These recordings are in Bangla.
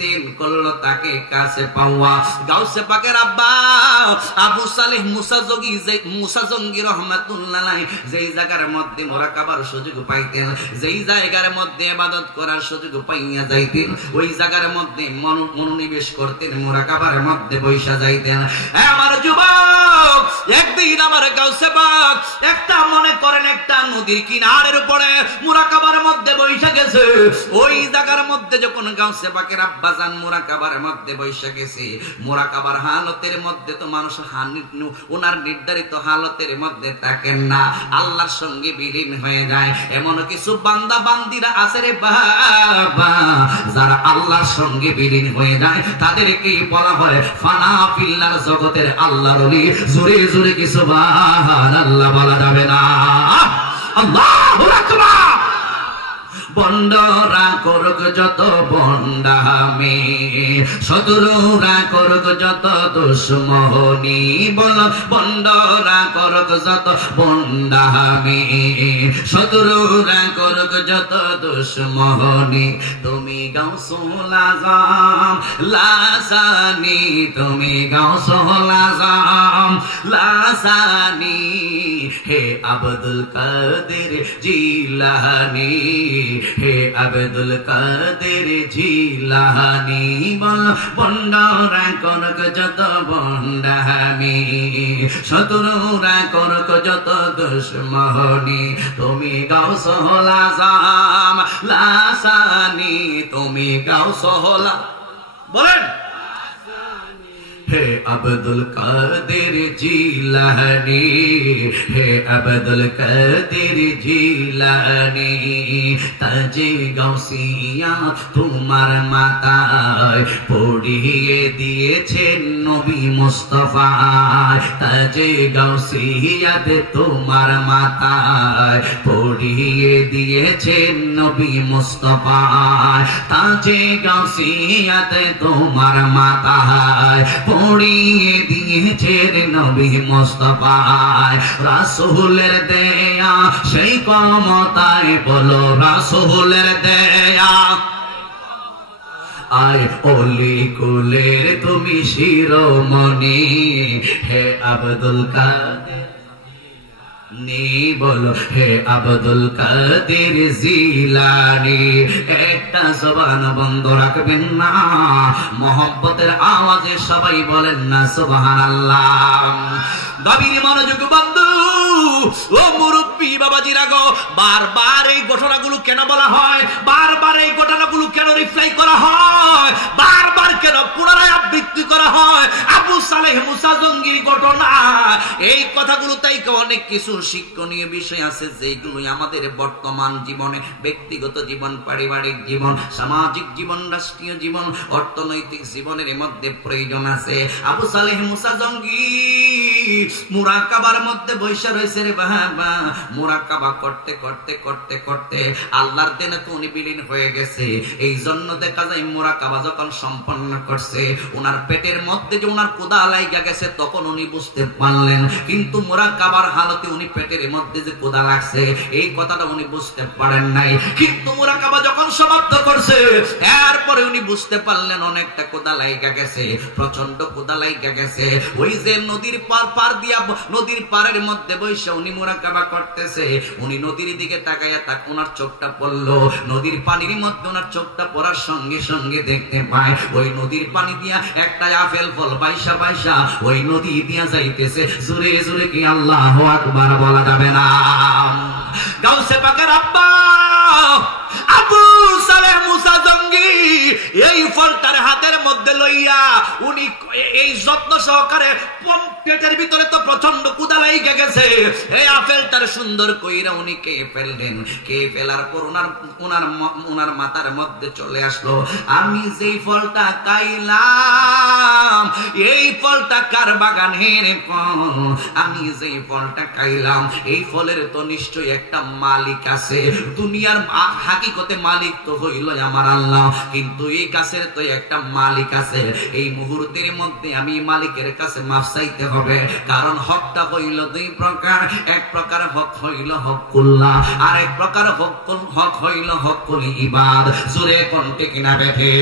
দিন করলো তাকে কাছে পাওয়া। গাউসে পাকের আব্বা আবু সালেহ মুসা জঙ্গি রহমাতুল্লাহ আলাইহি যেই জায়গার মধ্যে মুরাকাবার সুযোগ পাইতেন, যেই জায়গার মধ্যে ইবাদত করার সুযোগ পাইয়া যাইতেন, ওই জায়গার মধ্যে মনোনিবেশ করতেন, মুরাকাবার মধ্যে বৈশা যাইতেন। আমার যুবক, একদিন আমার গাউসে পাক একটা মনে করেন একটা নদীর কিনারের উপরে মুরাকাবার মধ্যে বৈশা গেছে। ওই জায়গার মধ্যে যখন গাউসে পাকের আব্বা জান মুরাকাবার মধ্যে বৈশা গেছে, মুরাকাবার হালতের মধ্যে তো মানুষ ওনার নির্ধারিত হালতের মধ্যে থাকেন না, আল্লাহর সঙ্গে বিলীন হয়ে যায়। এমন কিছু বান্দা বান্দিরা আছে রে বাবা, যারা আল্লাহর সঙ্গে বিলীন হয়ে যায় তাদেরকেই বলা হয় ফানা ফিল্লার জগতের আল্লাহর ওলি। জোরে জোরে কি সুবহানাল্লাহ বলা যাবে না? আল্লাহু আকবার। বন্ডরা করুক যত বন্ডামি, শত্রুরা করুক যত দুশ্মনী, বল বন্ডরা করুক যত বন্ডামি, শত্রুরা করুক যত দুশ্মনী, তুমি গাউসুল আজম লাসানি, তুমি গাউসুল আজম লাসানি, হে আব্দুল কাদের জিলানী, হে আব্দুল কাদের জিলানী, বল বন্ডরা করুক যত বন্ডামি, শত্রুরা করুক যত দুশ্মনী, তুমি গাউসুল আজম লাসানি, তুমি গাউসুল, বলেন হে আব্দুল কাদের জিলানী, হে আব্দুল কাদের জিলানী, তাজে গাউসিয়া তোমার মাথায় পড়িয়ে দিয়েছেন নবী মুস্তাফা, তাজে গাউসিয়াতে তোমার মাথায় পড়িয়ে দিয়েছেন নবী মুস্তাফা, তাজে গাউসিয়াতে তোমার মাথায় পড়িয়ে দিয়েছেন নবী মুস্তাফা, রাসূলের দেয়া সেই ক্ষমতায়, বলো রাসূলের দেয়া, আয় ওলি কুলের তুমি শিরোমণি, হে আব্দুল কাদের নি, বলো হে আব্দুল কাদের জিলানী। একটা জবান বন্ধ রাখবেন না, মোহব্বতের আওয়াজে সবাই বলেন না সুবহানাল্লাহ। গভীর মনোযোগ বন্ধু ও মুরব্বী বাবাজিরা গো, বারবার এই ঘটনাগুলো কেন বলা হয়, বারবার এই ঘটনাগুলো কেন রিপ্লাই করা হয়, বারবার কেন পুনরায় আবৃত্তি করা হয় আবু সালেহ মুসা জঙ্গির ঘটনা? এই কথাগুলো তাই অনেক কিছু শিক্ষণীয় বিষয় আছে যেগুলো আমাদের বর্তমান জীবনে, ব্যক্তিগত জীবন, পারিবারিক জীবন, সামাজিক জীবন, রাষ্ট্রীয় জীবন, অর্থনৈতিক জীবনের মধ্যে প্রয়োজন আছে। আবু সালেহ মুসা জঙ্গি মুরাকাবার মধ্যে বৈশা রয়েছে রে বাবা, মুরাকাবা করতে করতে করতে করতে আল্লাহর দেনে তো উনি বিলীন হয়ে গেছে। এই জন্য দেখা যায় মুরাকাবা যখন সম্পন্ন করছে, ওনার পেটের মধ্যে যে ওনার ক্ষুধা লাগা গেছে তখন উনি বুঝতে পারলেন, কিন্তু মুরাকাবার হালতে উনি পেটের মধ্যে যে ক্ষুধা লাগছে এই কথাটা উনি বুঝতে পারেন নাই। কিন্তু মুরাকাবা যখন সমাপ্ত করছে এরপরে উনি বুঝতে পারলেন অনেকটা ক্ষুধা লাগা গেছে, প্রচন্ড ক্ষুধা লাগা গেছে। ওই যে নদীর পার দিয়া, নদীর পাড়ের মধ্যে বসে উনি মুরাকাবা করতেছে, উনি নদীর দিকে তাকাইয়া ওনার চোখটা পড়লো, নদীর পানির মধ্যে ওনার চোখটা পড়ার সঙ্গে সঙ্গে দেখতে পায় ওই নদীর পানি দিয়া একটা আপেল ফল বাইশা বাইশা ওই নদী দিয়া যাইতেছে। জোরে জোরে কি আল্লাহু আকবার বলা যাবে না? গাউসে পাকের আব্বা আবু সালেহ মুসা জঙ্গি এই ফলটার হাতের মধ্যে লইয়া উনি এই যত্ন সহকারে, পেটের ভিতরে তো প্রচন্ড ক্ষুধা লেগে গেছে, এই আপেলটার সুন্দর কইরা উনি কে ফেললেন। কে ফেলার পর ওনার মাথার মধ্যে চলে আসলো, আমি যেই ফলটা খাইলাম এই ফলটা কার বাগানের ফল, আমি যেই ফলটা খাইলাম এই ফলের তো নিশ্চয়ই একটা মালিক আছে। দুনিয়ার হাকিকতে মালিক তো হইল আমার আল্লাহ, কিন্তু এই গাছের তো একটা মালিক আছে। এই মুহূর্তের মধ্যে আমি মালিকের কাছে মাফ চাইতে হবে, কারণ হকটা হইল দুই প্রকার, এক প্রকার হক হইল হকুল্লাহ, আর এক প্রকার হক হইল হকুল ইবাদ। জোরে কোনটি কিনা বেঠে?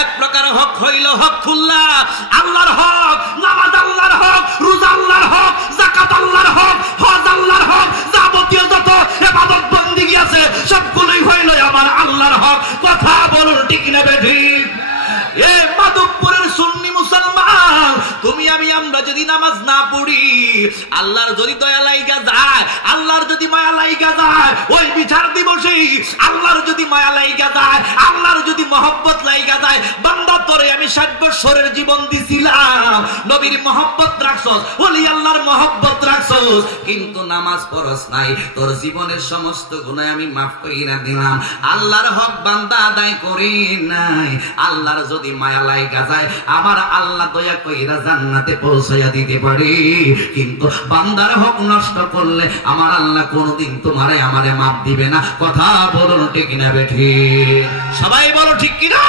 এক প্রকার হক হইল হকুল্লাহ, আল্লাহর হক, নামাজ আল্লাহর হক, রোজা আল্লাহর হক, যাকাত আল্লাহর হক, হজ আল্লাহর হক, যাবতীয় যত ইবাদত বندگی আছে সবগুলোই হইল আমার আল্লাহর হক। কথা বলুন ঠিক না বেঠিক? এই মাধবপুরের সুন্নি মুসলমান, তুমি আমি আমরা যদি নামাজ না পড়ি, আল্লাহর যদি দয়া লাইগা যায়, আল্লাহর যদি মায়া লাইগা যায়, ওই বিচার দিবসে আল্লাহর যদি মায়া লাইগা যায়, আল্লাহর যদি মহব্বত লাইগা যায়, বান্দা তোরে আমি 60 বছরের জীবন দিছিলাম, নবীর মহব্বত রাখছস, ওলি আল্লাহর মহব্বত রাখছস, কিন্তু নামাজ পড়স নাই, তোর জীবনের সমস্ত গুনাহ আমি মাফ কইরা দিলাম। আল্লাহর হক বান্দা আদায় করি নাই, আল্লাহর যদি মায়া লাইগা যায়, আমার আল্লাহ দয়া কইরা জান্নাতে পৌঁছাইয়া দিতে পারে, কিন্তু বান্দার হক নষ্ট করলে আমার আল্লাহ কোনদিন তোমারে আমারে মাফ দিবে না। কথা বলুন ঠিক না বেঠিক? সবাই বলো ঠিক কিনা?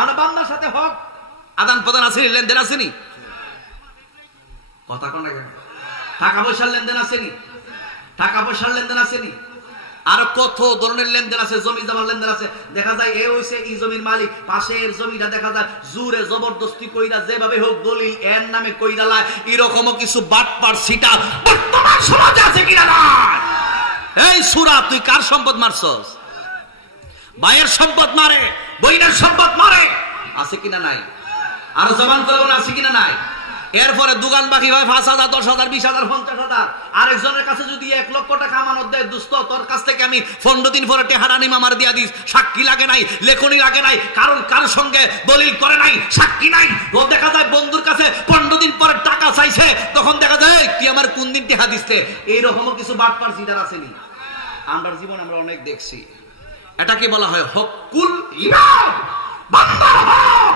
আর বান্দার সাথে হক আদান প্রদান আছে, লেনদেন আসেনি? কথা কোন লাগে? টাকা পয়সার লেনদেন আসেনি? টাকা পয়সার লেনদেন আসেনি? আর কত ধরনের লেনদেন আছে, জমি জমার লেনদেন আছে। দেখা যায় এ হইছে এই জমির মালিক, পাশের জমিটা দেখা যায় জোরে জবরদস্তি কইরা যেভাবে হোক দলিল এর নামে কইরা লাই, এরকমও কিছু বাটপার সিটা বর্তমান সমাজে আছে কিনা না? এই সূরা, তুই কার সম্পদ মারছস? ভাইয়ের সম্পদ মারে, বইনের সম্পদ মারে, আছে কিনা নাই? আর জবান করে বলে আছে কিনা নাই? এরপরে দোকান বাকি হয় 5,000, 10,000, 20,000, 50,000। আরেকজনের কাছে যদি 1 লক্ষ টাকা আমানত দেয়, দোস্ত তোর কাছ থেকে আমি 15 দিন পরে টেহারা নিম আমার দিয়া দিস, সাক্ষী লাগে নাই, লেখনি লাগে নাই, কারণ কার সঙ্গে দলিল করে নাই, সাক্ষী নাই। ও দেখা যায় বন্ধুর কাছে 15 দিন পরে টাকা চাইছে, তখন দেখা যায় কি আমার কোন দিন টেহা দিচ্ছে। এইরকমও কিছু বাটপার সিটার আসেনি? আমরা জীবন আমরা অনেক দেখছি। এটাকে বলা হয় হকুল ইবাদ, বান্দার হক।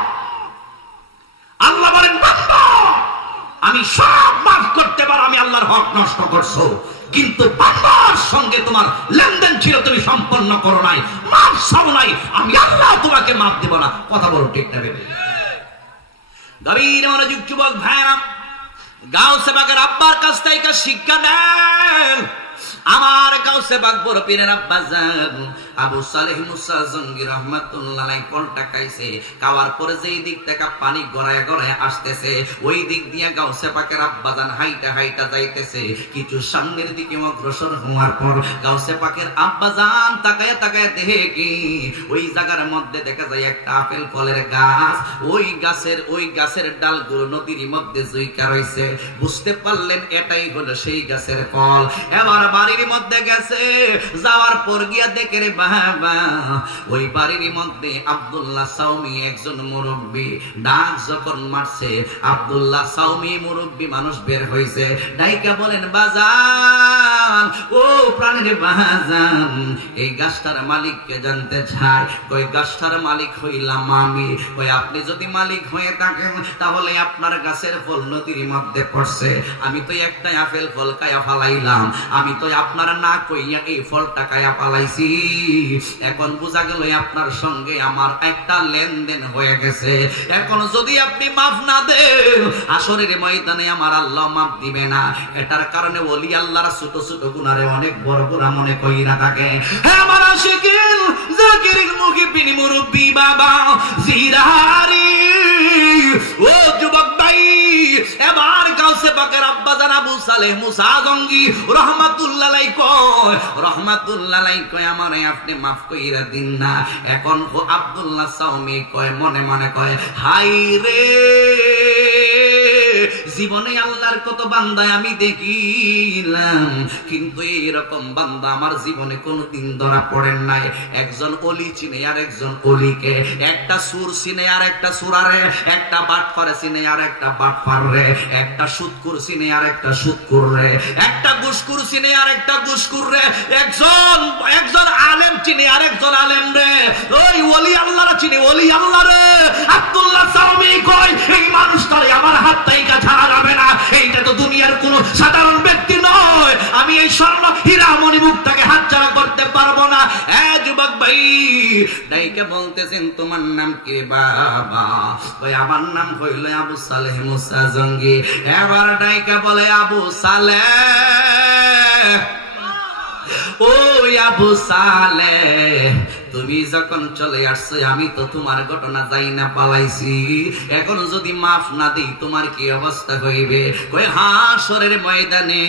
আল্লাহ বলেন বান্দা আমি সব মাফ করতে পারো, আমি আল্লাহর হক নষ্ট করছো, কিন্তু বান্দার সঙ্গে তোমার লেনদেন ছিল, তুমি সম্পন্ন করো নাই, মাফ চাও নাই, আমি আল্লাহ তোমাকে মাফ দেব না। কথা বলো ঠিক না বেবে? গভীর মনোযোগ যুবক ভাইরা, গাউসে পাকের আব্বার কাছ থেকে শিক্ষা নেন। আমার গাউসে পাক বড় পীরের আব্বা জান আবু সালেহ মুসা জঙ্গি রাহমাতুল্লাহ আলাইহি কলটা খাইছে, খাওয়ার পরে যেই দিক থেকে পানি গড়ায় গড়ায় আসতেছে, ওই দিক দিয়ে গাউসে পাকের আব্বা জান হাইটা হাইটা যাইতেছে। কিছু সামনের দিকে অগ্রসর হওয়ার পর গাউসে পাকের আব্বা জান তাকায় তাকায় দেখে কি ওই জায়গার মধ্যে দেখা যায় একটা আপেল ফলের গাছ, ওই গাছের ডালগুলো নদীর মধ্যে জুইকা রইছে। বুঝতে পারলেন এটাই হলো সেই গাছের ফল। এবার বাড়ির মধ্যে গেছে, যাওয়ার পর গিয়া দেখে রে বাবা, ওই বাড়ির মধ্যে আব্দুল্লাহ সাউমি একজন মুরব্বী, ডাক যখন মারছে আব্দুল্লাহ সাউমি মুরব্বী মানুষ বের হইছে, ডাইকা বলেন বাজান, ও প্রাণের বাজান, এই গাছটার মালিককে জানতে চাই। কই গাছটার মালিক হইলাম আমি। কই আপনি যদি মালিক হয়ে থাকেন তাহলে আপনার গাছের ফল নদীর মধ্যে পড়ছে, আমি তো একটা আপেল ফল কায়া ফালাইলাম, আমি তো আপনার না কইয়া এই ফলটা কায়া পালাইছি। এখন বোঝা গেল আপনার সঙ্গে আমার একটা লেনদেন হয়ে গেছে। এখন যদি আপনি মাফ না দেন, আসরের ময়দানে আমার আল্লাহ মাফ দিবে না। এটার কারণে ওলি আল্লাহর ছোট ছোট গুনারে অনেক বড় গুনাহ মনে কইরা থাকে। হে আমার আশিকিন জাকিরিন মুগিবিন মুরব্বি বাবা জিরারি, ও যুবক ভাই, এবার গাউসে পাকের আব্বা জান আবু সালেহ মুসা জঙ্গি রাহমাতুল্লাহ আলাইহি কয় আমারে আপনি মাফ কইরা দিন না। এখন ও আব্দুল্লাহ সাউমি কয় মনে মনে কয়, হাই রে, জীবনে আল্লাহর কত বান্দা আমি দেখিলাম, কিন্তু এইরকম বান্দা আমার জীবনে কোনোদিন ধরা পড়েন নাই। একজন অলি চিনে আর একজন অলিকে, একটা সুর চিনে আর একটা সুরারে, একটা বাটপারে চিনে আর একটা বাটপার রে, একটা সুদকুর চিনে আর একটা সুদকুর রে, একটা গুসকুর চিনে আর একটা গুসকুর রে, একজন আলেম চিনে আর একজন আলেম রে, ওই ওলি আল্লাহরা চিনে ওলি আল্লাহ রে। আব্দুল্লাহ সাউমি কয় এই মানুষটারে আমার হাত থেকে ছাড়া যাবে না, এইটা তো দুনিয়ার কোন সাধারণ ব্যক্তি নয়, আমি এই স্বর্ণ হীরা মণি মুক্তাকে হাতছাড়া করতে পারবো না। যুবক ভাই ডাইকে বলতেছেন তোমার নাম কি বাবা? ওই আমার নাম হইল আবু সালেহ মুসা জঙ্গি। এবার ডাইকে বলে আবু সালেহ, ও আবু সালেহ তুমি যখন চলে আসছো আমি তো তোমার ঘটনা যাই না পালাইছি, এখন যদি মাফ না দিই তোমার কি অবস্থা হইবে? কই হাসরের ময়দানে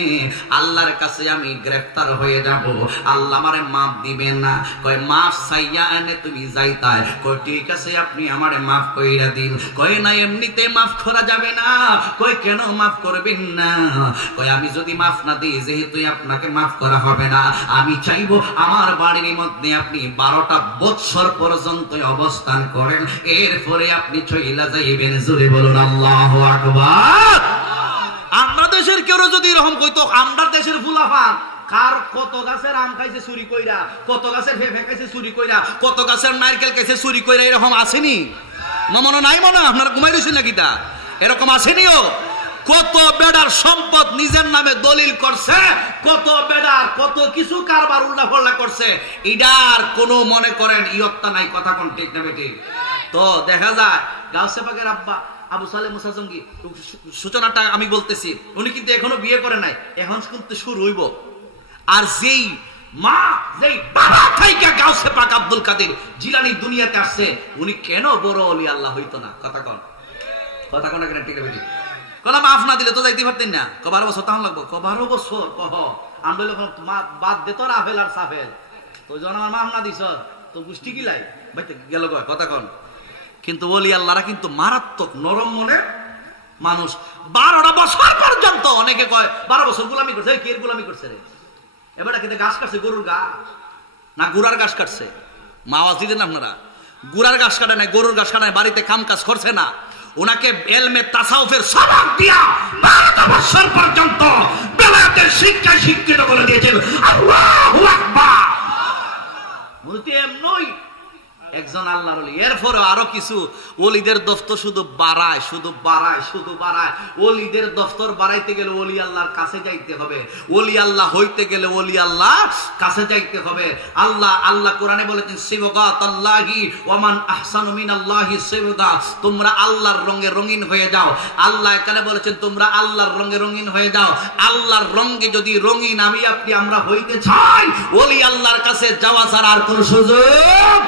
আল্লাহর কাছে আমি গ্রেফতার হয়ে যাব, আল্লাহ আমারে মাফ দিবে না। কই মাফ চাইয়া এনে তুমি যাইতাই? কই ঠিক আছে আপনি আমারে মাফ কইরা দিন। কই না এমনিতে মাফ করা যাবে না। কই কেন মাফ করবেন না? কই আমি যদি মাফ না দিই যেহেতু আপনাকে মাফ করা হবে না, আমি চাইবো আমার বাড়ির মধ্যে আপনি 12টা বৎসর পর্যন্ত অবস্থান করেন, এরপরে আপনি চইলা যাইবেন। জোরে বলুন আল্লাহু আকবার। আমরা দেশের কেউ যদি এরকম কইতো, আমরা দেশের ফুলাফান কার কত গাছের আম খাইছে চুরি কইরা, কত গাছের ফেফে খাইছে চুরি কইরা, কত গাছের নারকেল খাইছে চুরি কইরা, এরকম আসেনি? মনে নাই মনে আপনারা ঘুমাই রয়েছেন নাকি? তা এরকম আসেনিও? কত বেড়ার সম্পদ নিজের নামে দলিল করছে, কত বেড়ার কত কিছু কারবার উল্টা ফল্লা করছে, এটার কোনো মনে করেন ইয়ত্তা নাই। কথা কোন ঠিক না বেটি? তো দেখা যায় গাউসে পাকের আব্বা আবু সালেহ মুসা জঙ্গি, সূচনাটা আমি বলতেছি, উনি কিন্তু এখনো বিয়ে করে নাই, এখন কিন্তু শুরু হইব। আর যেই মা যেই বাবা থাইকা গাউসে পাক আব্দুল কাদের জিলানী দুনিয়াতে আসছে, উনি কেন বড় ওলি আল্লাহ হইতো না? কথা কোন কেন ঠিক বেটি? কলা মাফ না দিলে তো যাইতে পারতেন না। 12 বছর তাহলে লাগবো। 12 বছর কহ আনবে বাদ দে তোর আফেল আর সাফেল, তো যখন আমার মাফ না দিস তো গোষ্ঠী গিলাই ভাই গেল। কথা কন। কিন্তু ওলি আল্লাহরা কিন্তু মারাত্মক নরম মনে মানুষ। 12টা বছর পর্যন্ত অনেকে কয় 12 বছর গোলামি করছে। কে গোলামি করছে রে? এবারে কিন্তু গাছ কাটছে, গরুর গা না গুড়ার গাছ কাটছে? মা আওয়াজ দিতেন আপনারা? গুড়ার গাছ কাটে নাই, গরুর গাছ কাটে নাই, বাড়িতে কাম কাজ করছে না। ওনাকে এলমে তাসাউফের সবক দিয়া 12 বছর পর্যন্ত বেলায়েতের শিক্ষায় শিক্ষিত করে দিয়েছেন। আল্লাহু আকবার। বলতে এমনই একজন আল্লাহর ওলি। এরপরে আরো কিছু ওলিদের দফতর শুধু বাড়ায়, শুধু বাড়ায়, শুধু বাড়ায়। ওলিদের দফতর বাড়াইতে গেলে ওলি আল্লাহর কাছে যাইতে হবে, ওলি আল্লাহ হইতে গেলে ওলি আল্লাহ কাছে যাইতে হবে। আল্লাহ কোরআনে বলেছেন সিবগাতাল্লাহি ওয়া মান আহসানু মিনাল্লাহি সিবগা, তোমরা আল্লাহর রঙে রঙিন হয়ে যাও। আল্লাহ এখানে বলেছেন তোমরা আল্লাহর রঙে রঙিন হয়ে যাও। আল্লাহর রঙে যদি রঙিন আমি আপনি আমরা হইতে চাই, ওলি আল্লাহর কাছে যাওয়া ছাড়া আর কোন সুযোগ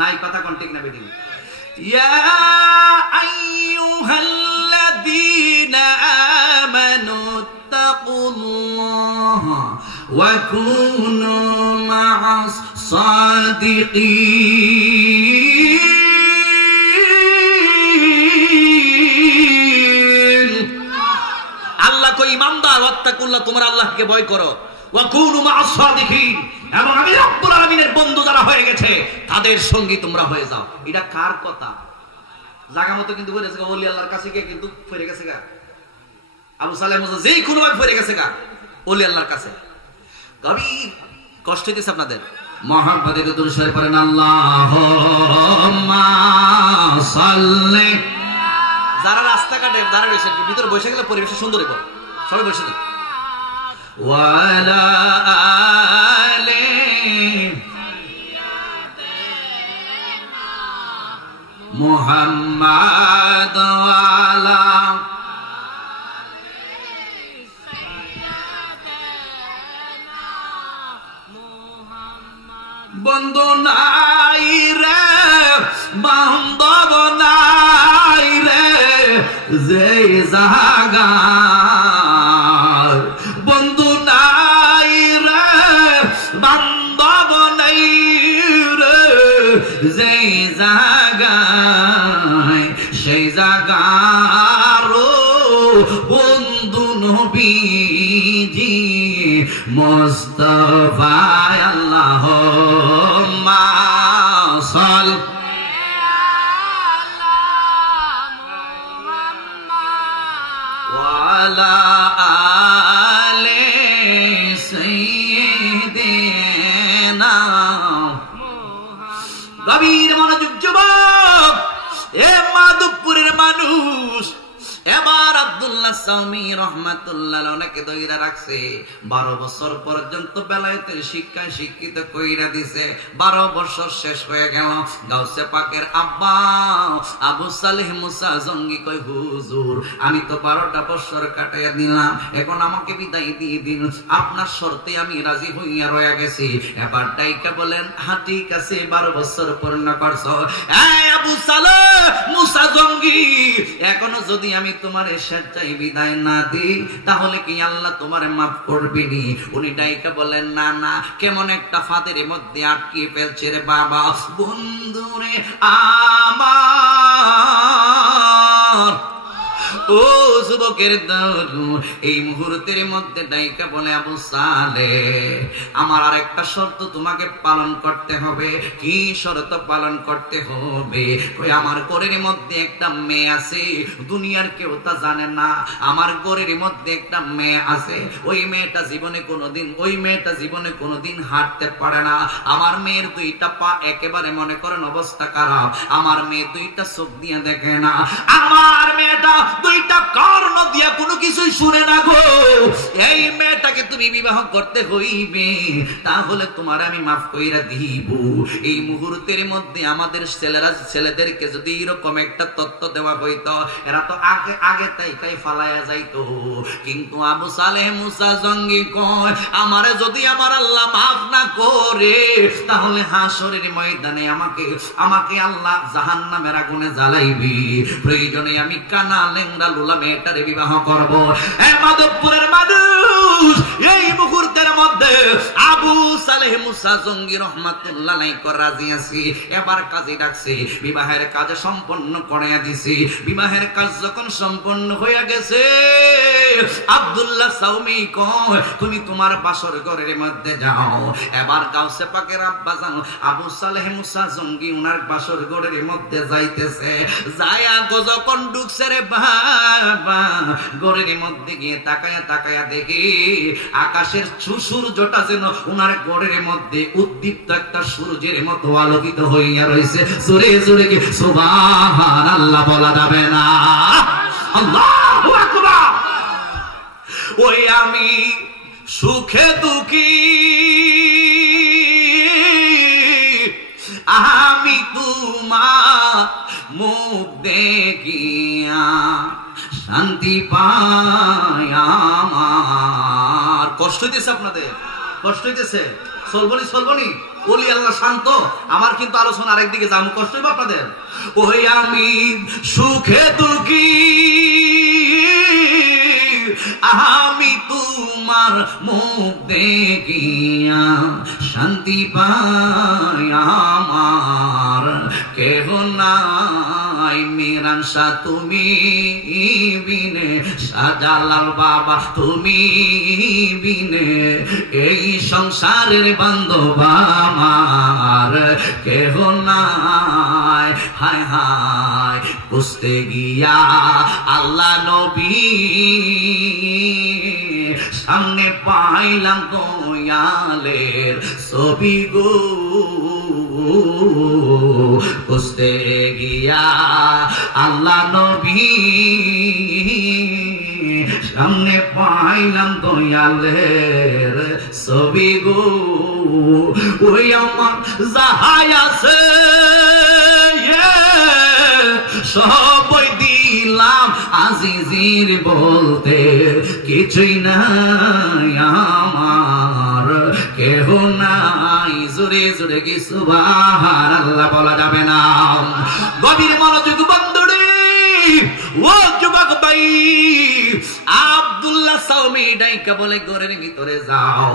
নাই। কথা কোন ঠিক না বেটি? ইয়া আইয়ুহাল্লাযীনা আমানু তাকুল্লাহা ওয়া কুনু মা'আস সাদিকিন। আল্লাহ কই ইমানদার ওয়াত্তাকুল্লাহ, তোমরা আল্লাহকে ভয় করো, ওয়া কুনু মা'আস সাদিকিন, এবং আমি রব্বুল আলামিনের বন্ধু যারা হয়ে গেছে তাদের সঙ্গী তোমরা হয়ে যাও। এটা কার কথা? জায়গা মতো কিন্তু বলেছে ওলি আল্লাহর কাছে গিয়ে কিন্তু ফিরে গেছে গা আবু সালেহ মুসা, যেই কোনো ভাবে ফিরে গেছে গা ওলি আল্লাহর কাছে। কবি কষ্ট দিতেছে আপনাদের। মুহাম্মদে দুরূদ শরীফ পড়েন আল্লাহুম্মা সাল্লি। যারা রাস্তাঘাটে দাঁড়া রয়েছে ভিতরে বসে গেলে পরিবেশ সুন্দর হবে, সবাই বসে দিন। ওয়ালা আলে মুহাম্মাদ ওয়ালা বন্ধু নাই রে, বান্ধব নাই রে, যে জাগা বন্ধু নাই রে, বান্ধব নাই রে, যে জাগায় সেই জাগার বন্ধু নবীজি মুস্তাফা। আল্লাহুম্মা সাল্লি ওয়ালা আলে সাইয়্যিদিনা। গভীর মনোযোগ যুবক, এ মাধবপুরের মানুষ, এবার আব্দুল্লাহ সাওমি রহমাতুল্লাহ অনেকে দইরা রাখছে 12 বছর পর্যন্ত বেলায়েতের শিক্ষায় শিক্ষিত কইরা দিছে। 12 বছর শেষ হয়ে গেল। গাউসে পাকের আব্বা আবু সালেহ মুসা জঙ্গি কই, হুজুর আমি তো 12টা বছর কাটাইয়া দিলাম, এখন আমাকে বিদায় দিয়ে দিন, আপনার শর্তে আমি রাজি হইয়া রয়ে গেছি। এবার ডাইকা বলেন, হ্যাঁ ঠিক আছে, 12 বছর পূর্ণ করছো। এই আবু সালেহ মুসা জঙ্গি, এখনো যদি আমি তোমার স্বেচ্ছায় বিদায় না দিই তাহলে কি আল্লাহ তোমার মাফ করবে নি? উনি ডাইকা বলেন, না না, কেমন একটা ফাঁদের মধ্যে আটকে ফেলছে রে বাবা। বন্ধুরে আমার, ও যুবকের দল, এই মুহূর্তের মধ্যে ডাইকা বলে, আবু সালেহ আমার আর একটা শর্ত তোমাকে পালন করতে হবে। কি শর্ত পালন করতে হবে? ওই আমার ঘরের মধ্যে একটা মেয়ে আছে, দুনিয়ার কেউ তা জানে না। আমার ঘরের মধ্যে একটা মেয়ে আছে, ওই মেয়েটা জীবনে কোনোদিন হাঁটতে পারে না। আমার মেয়ের 2টা পা একেবারে মনে করেন অবস্থা খারাপ। আমার মেয়ে 2টা চোখ দিয়ে দেখে না। আমার মেয়েটা 2টা কর্ণ দিয়া কোনো কিছুই শুনে না গো। এই মেয়েটাকে তুমি বিবাহ করতে হইবে, তাহলে তোমার আমি মাফ কইরা দিব। এই মুহূর্তের মধ্যে আমাদের ছেলেদেরকে যদি এরকম একটা তত্ত্ব দেওয়া হইতো, এরা তো আগে তাই ফালায়া যাইতো। কিন্তু আবু সালেহ মুসা জঙ্গি কয়, আমারে যদি আমার আল্লাহ মাফ না করে তাহলে হাসরের ময়দানে আমাকে আল্লাহ জাহান্নামের আগুনে জ্বালাইবি। প্রয়োজনে আমি কানা লেংড়া লুলা মেয়েটারে বিবাহ করব। মাধবপুরের মানুষ এই মুহূর্তের মধ্যে আবু সালেহ মুসা জঙ্গি রহমাতুল্লাহ আলাইহি রাজি আছি। এবার কাজে ডাকছে, বিবাহের কাজ সম্পন্ন করাইয়া দিছি। বিবাহের কাজ যখন সম্পন্ন হয়ে গেছে, আব্দুল্লাহ সাওমি কয়, তুমি তোমার বাসর ঘরের মধ্যে যাও। এবার গাউসে পাকের আব্বা জানো আবু সালেহ মুসা জঙ্গি উনার বাসর ঘরের মধ্যে যাইতেছে। যায়া যখন ঢুকছে রে বাবা, ঘরের মধ্যে গিয়ে তাকায়া দেখি আকাশের সূর্যটা যেন উনার ঘরের মধ্যে উদ্দীপ্ত একটা সূর্যের মতো আলোকিত হইয়া রয়েছে। জোরে জোরে কি সুবহানাল্লাহ বলা যাবে না? আল্লাহু আকবার। ওই আমি সুখে দুঃখী, আমি তোমার মুখ দেখিয়া শান্তি পাই। আমার কষ্ট হইতেছে, আপনাদের কষ্ট হইতেছে? চলবনি ওলি আল্লাহ শান্ত। আমার কিন্তু আলোচনা আরেকদিকে যাবো, কষ্ট হইব আপনাদের। ওই আমি সুখে দুঃখী, আমি তোমার মুখ দেখিয়া শান্তি পাই। আমার কেহ নাই মিরানসা তুমি বিনে, শাহজালাল বাবা তুমি বিনে, এই সংসারের বান্ধব আমার কেহ নাই। হায় হায় বুঝতে গিয়া আল্লাহ নবী সামনে পাইলাম দয়ালের ছবি গো। বুঝতে গিয়া আল্লাহ নবী সামনে পাইলাম দয়ালের ছবি গো। ওই আমার যাহাই আছে সবই দিলাম আজিজির বলতে কিছুই নাই আমার, কেহ নাই। জোরে জোরে কি সুবহানাল্লাহ বলা যাবে না? গভীর মনোযোগ বন্ধুরে, ও যুবক ভাই, আব্দুল্লাহ সাওমি ডাইকা বলে ঘরের ভিতরে যাও।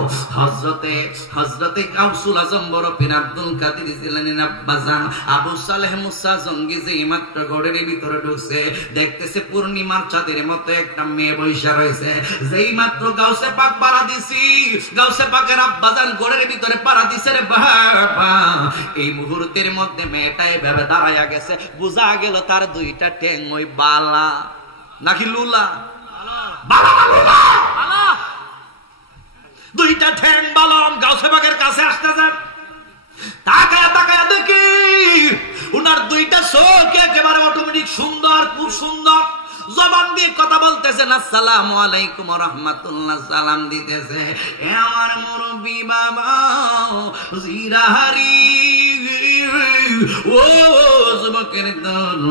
হযরতে গাউসুল আজম বরফির আব্দুল কাদের জিলানী আব্বাজান আবু সালেহ মুসা জঙ্গি যে মাত্র ঘরের ভিতরে ঢুকছে, দেখতেছে পূর্ণিমার চাঁদের মতো একটা মেয়ে বৈশা রয়েছে। যেই মাত্র গাউসে পাক পাড়া দিছি, গাউসে পাকের আব্বাজান ঘরের ভিতরে পাড়া দিছে রে বাবা, এই মুহূর্তের মধ্যে মেয়েটা এভাবে দাঁড়াইয়া গেছে। বোঝা গেল তার 2টা ঠ্যাং ওই বালা নাকি লুলা, 2টা ঠ্যাং বালম। গাউসে পাকের কাছে আসতেছেন, তাকায়া দেখি উনার 2টা চোখ একেবারে অটোমেটিক সুন্দর, খুব সুন্দর। জবান দিয়ে কথা বলতেছেন, আসসালামু আলাইকুম ওয়া রাহমাতুল্লাহ, সালাম দিতেছে। এ আমার মুরব্বি বাবা জিরাহারি, ও যুবকের দল,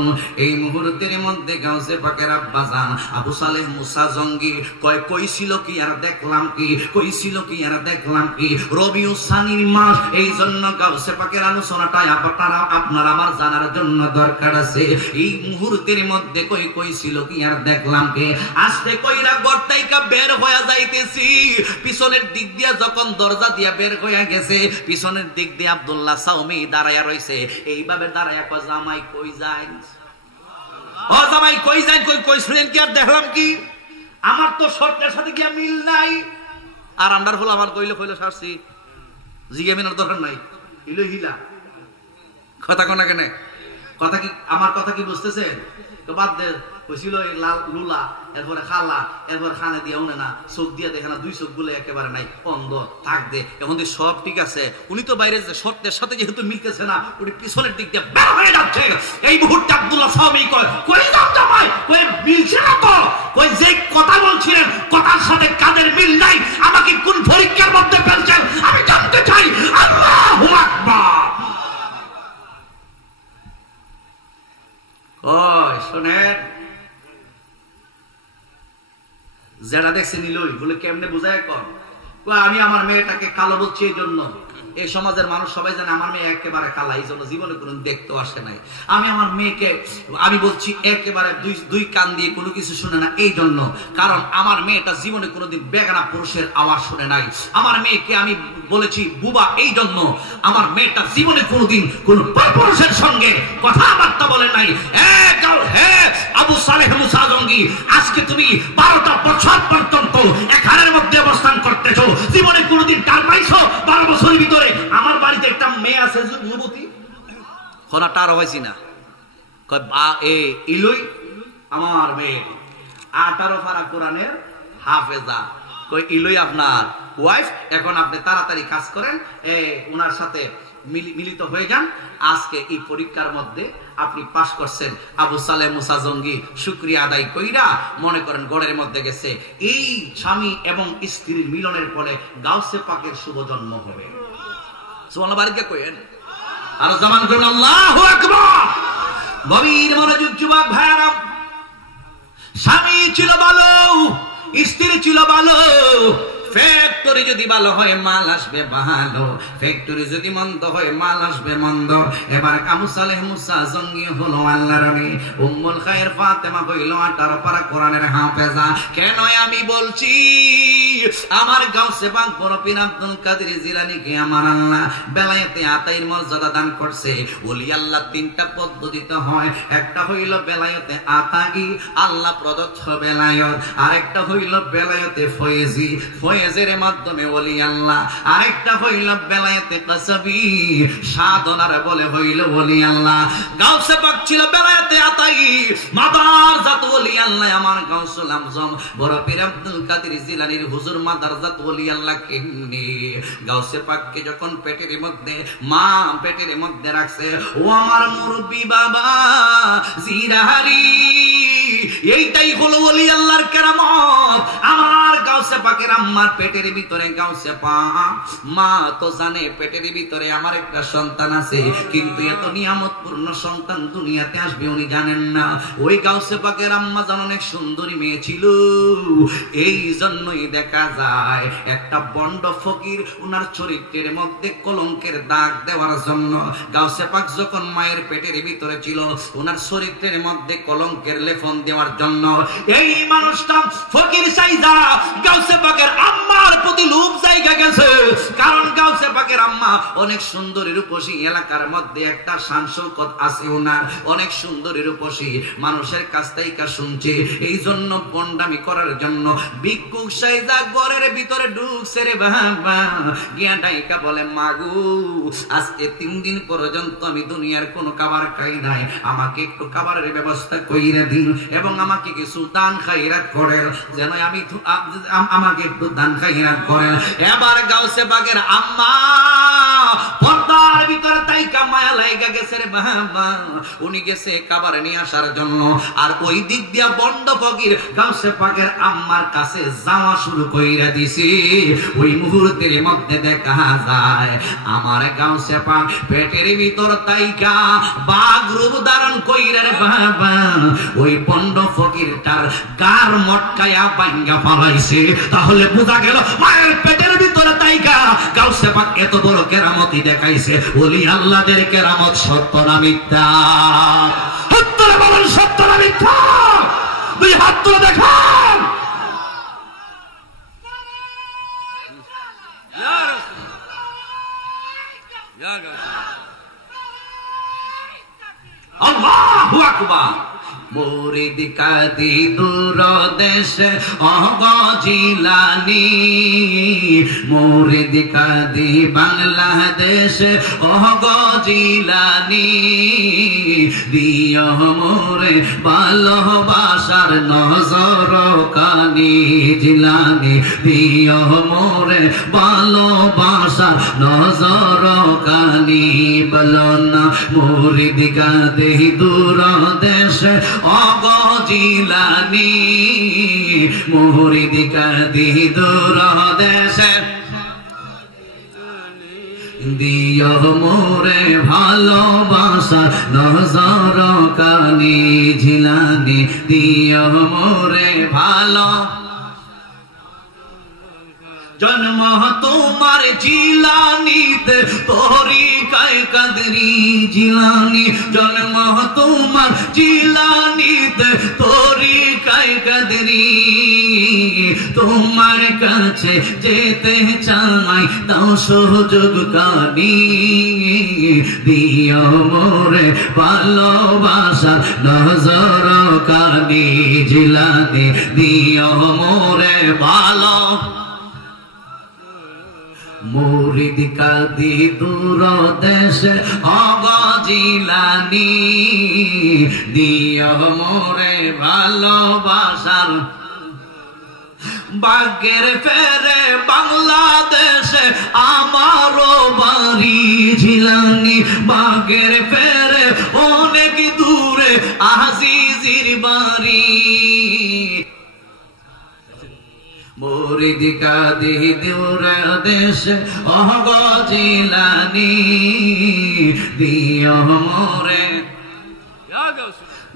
এই মুহূর্তের মধ্যে গাউসে পাকের আব্বা জান আবু সালেহ মুসা জঙ্গি কইছিল কি আর দেখলাম কি, কইছিল কি আর দেখলাম কি, রবিউল সানির মাস, এই জন্য গাউসে পাকের আলোচনাটা আপনার আমার জানার জন্য দরকার আছে। এই মুহূর্তের মধ্যে কইছিল কি আর দেখলাম কি, আস্তে কইরা গড়টাইকা বের হয়ে যাইতেছি, পিছনের দিক দিয়া যখন দরজা দিয়া বের হয়ে গেছে, পিছনের দিক দিয়ে আব্দুল্লাহ সাউমি দাঁড়ায়া রইছে, এইভাবে দাঁড়ায়া কয় জামাই কই যায়, ও জামাই কই যায়, কই শুনেন কি আর দেখলাম কি, আমার তো শর্তের সাথে কি মিল নাই। আর আন্ডার হল আমার কইলে সারছি, জিজ্ঞামিনার দরকার নাই, হিলো হিলা কথা কোনা কেন, কথা কি আমার কথা কি বুঝতেছেন? তো বাদ দে, কইছিল এই লাল লুলা, এরপরে খালা, এরপরে খানে দিয়ে উনে না, চোখ দিয়ে দেখে না, দুই চোখ গুলো একেবারে নাই, অন্ধ থাক দে, এখন সব ঠিক আছে, উনি তো বাইরে শর্তের সাথে যেহেতু মিলতেছে না, উনি পিছনের দিক দিয়ে বের হয়ে যাচ্ছে। এই মুহূর্তে আব্দুল্লাহ সাহাবী কই যাও জামাই, কই মিলছে না তো, কই যে কথা বলছিলেন কথার সাথে কাদের মিল নাই, আমাকে কোন পরীক্ষার মধ্যে ফেলছেন আমি জানতে চাই। আল্লাহু আকবার। ওই শোনেন, যারা দেখছে নিলই বলে কেমনে বুঝায় কর, আমি আমার মেয়েটাকে কালো বলছি এই জন্য, এই সমাজের মানুষ সবাই জানে আমার মেয়ে একেবারে কালা, এই জন্য জীবনে কোনো দেখতে আসে নাই। আমি আমার মেয়েকে আমি বলছি একেবারে দুই কান দিয়ে কোনো কিছু শুনে না, এই জন্য কারণ আমার মেয়েটা জীবনে কোনোদিন বেগানা পুরুষের আওয়াজ শুনে নাই। আমার মেয়েকে আমি বলেছি বুবা, এই জন্য আমার মেয়েটা জীবনে কোনোদিন কোন পুরুষের সঙ্গে কথাবার্তা বলে নাই। আবু সালেহ মুসা জঙ্গি, আজকে তুমি 12টা বছর পর্যন্ত এখানের মধ্যে অবস্থান করতেছো, জীবনে কোনোদিন টার পাইছো? 12 বছরের ভিতরে আমার বাড়িতে একটা মেয়ে আছে যুবতী, খোলা টার হয়েছি না, ইলুই আমার মেয়ে 18 পারা কোরআনের হাফেজা, কই ইলুই আপনার ওয়াইফ, এখন আপনি তাড়াতাড়ি কাজ করেন, ওনার সাথে মিলিত হয়ে যান। আজকে এই পরীক্ষার মধ্যে আপনি পাশ করছেন। আবু সালেহ মুসা জঙ্গি শুকরিয়া আদায় কইরা মনে করেন গড়ের মধ্যে গেছে, এই স্বামী এবং স্ত্রীর মিলনের ফলে গাউসে পাকের শুভ জন্ম হবে। সুবহানাল্লাহ, বাড়িতে কইেন আর জামান করুন আল্লাহু আকবার। গভীর মনোযোগ যুবক ভাইরা, স্বামী ছিল ভালো, স্ত্রী ছিল ভালো, ফ্যাক্টরি যদি ভালো হয় মাল আসবে ভালো, ফ্যাক্টরি যদি মন্দ হয় মাল আসবে মন্দ। এবার আবু সালেহ মুসা জঙ্গি হলো আল্লাহর নবী, উম্মুল খায়ের ফাতেমা হইল 18 পারা কোরআনের হাফেজা। কেন আমি বলছি, আমার গাউসে পাক বড় পীর আব্দুল কাদের জিলানীকে আমার আল্লাহ বেলায়েতে আতাইর মর্যাদা দান করছে। ওলি আল্লাহ 3টা পদ্ধতিতে হয়, একটা হইল বেলায়েতে আতাই, আল্লাহ প্রদত্ত বেলায়েত, আরেকটা হইল বেলায়েতে ফয়েজি, ফয়েজের মাধ্যমে ওলি আল্লাহ, আরেকটা হইল বেলায়েতে কাসবি, সাধনার বলে হইল ওলি আল্লাহ। গাউসে পাক ছিল বেলায়েতে আতাই, মাদার জাত ওলি আল্লাহ আমার গাউসুল আজম বড় পীর আব্দুল কাদের জিলানীর হুজুর মাদার জাত ওলি আল্লাহ কেমনে গাউসে পাককে যখন পেটের মধ্যে মা পেটের মধ্যে রাখছে, ও আমার মুরব্বি বাবা জিরাহারি, এইটাই হলো ওলি আল্লাহর কেরামত। আমার গাউসে পাকের আম্মার পেটের ভিতরে গাউসে পাক মা তো জানে পেটের ভিতরে আমার একটা সন্তান আছে, কিন্তু এত নিয়ামতপূর্ণ সন্তান দুনিয়াতে আসবে উনি জানেন না। ওই গাউসে পাকের আম্মা জান অনেক সুন্দরী মেয়ে ছিল, এই জন্যই দেখা যায় একটা বন্ড ফকির উনার চরিত্রের মধ্যে কলঙ্কের দাগ দেওয়ার জন্য গাউসে পাক যখন মায়ের পেটের ভিতরে ছিল উনার চরিত্রের মধ্যে কলঙ্কের লেফন দেওয়ার জন্য এই মানুষটা ফকির সাইদা গাউসে পাকের আম্মার প্রতি লোভ জায়গা গেছে। কারণ গাউসে পাকের আম্মা অনেক সুন্দরী রূপসী, এলাকার মধ্যে একটা শান শৌকত আছে ওনার, অনেক সুন্দরী রূপসী, মানুষের কাছ থেকে শুনছে, এই জন্য বন্ডামি করার জন্য ভিক্ষুক সাইদা ঘরের ভিতরে ঢুকছে রে বাবা, গিয়া ডাইকা বলে মাগু আজকে 3 দিন পর্যন্ত আমি দুনিয়ার কোনো খাবার খাই নাই, আমাকে একটু খাবারের ব্যবস্থা কইরা দিন এবং আমাকে কিছু দান খায়রাত করেন, যেন আমি আমাকে একটু দান খায়রাত করেন। এবার গাউসে পাকের আম্মা পর্দার ভিতরে তাইকা মায়া লাইগা গেছে রে বাবা। উনি গেছে কাবার নিয়ে আসার জন্য, আর ওই দিক দিয়া বন্ড ফকির গাউসে পাকের আম্মার কাছে যাওয়া শুরু কইরা দিছি। ওই মুহূর্তের মধ্যে দেখা যায় আমার গাউসে পাক পেটের ভিতর তাইকা বাঘ রূপ ধারণ কইরা রে বাবা ওই বন্ড ফকিরটার গার মটকায়া ভাঙ্গা ফালাইছে। তাহলে বোঝা গেল মায়ের পেটের ভিতরে তাইকা গাউসে পাক এত বড় কেরামতি দেখাইছে। ওলি আল্লাহদের কেরামত সত্য না মিথ্যা? হাত তুলে বলেন সত্য না মিথ্যা? দুই হাত তুলে দেখান। আল্লাহু আকবার। মুরিদ কাদি দূর দেশে অগ জিলানি, মুরিদ কাদি বাংলাদেশে অগ জিলানি। দিও মোরে ভালোবাসার নজর কানি জিলানি, দিও মোরে ভালোবাসার নজর কানি। বলো না মুরিদ কাদি দূর দেশে অগ জিলানি, মুরিদ কাদি দূর দেশে দিও মোরে ভালোবাসা নজর কানি জিলানি, দিও মোরে ভালো। জন্ম তোমার জিলানিতে তরিকায়ে কাদরি জিলানি, জন্ম তোমার জিলানিতে তরিকায়ে কাদরি। তোমার কাছে যেতে চাই দাও সুযোগ কানি, দিও মোরে ভালোবাসা নজর কানি জিলানি, দিও মোরে ভালো। মুরিদ কাদি দূর দেশে অগ জিলানি, দিও মোরে ভালোবাসার। বাগের ফেরে বাংলাদেশে আমারও বাড়ি জিলানি, বাগের ফেরে অনেক দূরে আজিজির বাড়ি। মুরিদ কাদি দূর দেশে অগ জিলানি, দিও মোরে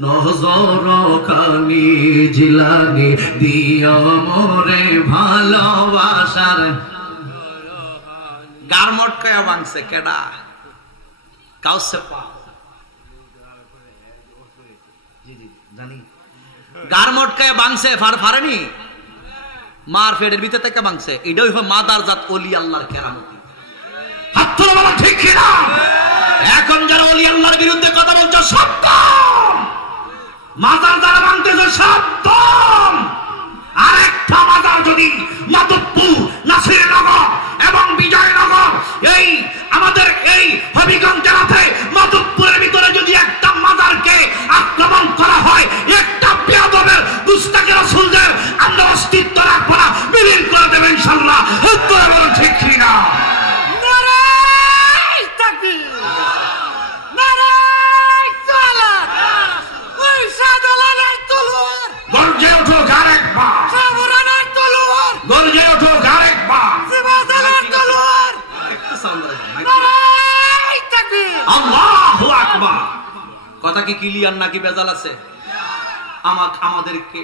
নজর কানি জিলানি, দিও মোরে ভালোবাসার। গার মটকায়া ভাঙছে কেডা? গাউসে পাক। জি জি জানি। গার মটকায়া ভাঙছে, ফারেনি মার পেটের ভিতর থেকে ভাঙছে। এটাই হয় মাদার জাত ওলি আল্লাহর কেরামতি। হাত তুলে বলো ঠিক কিনা? এখন যারা ওলি আল্লাহর বিরুদ্ধে কথা বলছো সত্য, মাজার যারা ভাঙতেছে সত্য। আর একটা মাজার যদি মাধবপুর, নাসিরনগর এবং বিজয়নগর এই আমাদের এই হবিগঞ্জ জেলাতে মাধবপুরের ভিতরে যদি একটা মাজারকে আক্রমণ করা হয়, একটা বেয়াদবের দুস্তাকে রাসূলদের আমরা অস্তিত্ব রাখবো না, বিলীন করে দেবে ইনশাআল্লাহ। তোরা বলেন ঠিক কিনা? নারায়ে তাকবীর, নারায়ে সালাত, ওই সাদালানের তলোয়ার গর্জে ওঠো আরেকবার, সাবরানের তলোয়ার গর্জে ওঠো আরেকবার, সিবাদানের তলোয়ার। একটু সাউন্ড রাখবেন। নারায়ে তাকবীর, আল্লাহু আকবার। কথা কি ক্লিয়ার নাকি বেজাল আছে? আমাদেরকে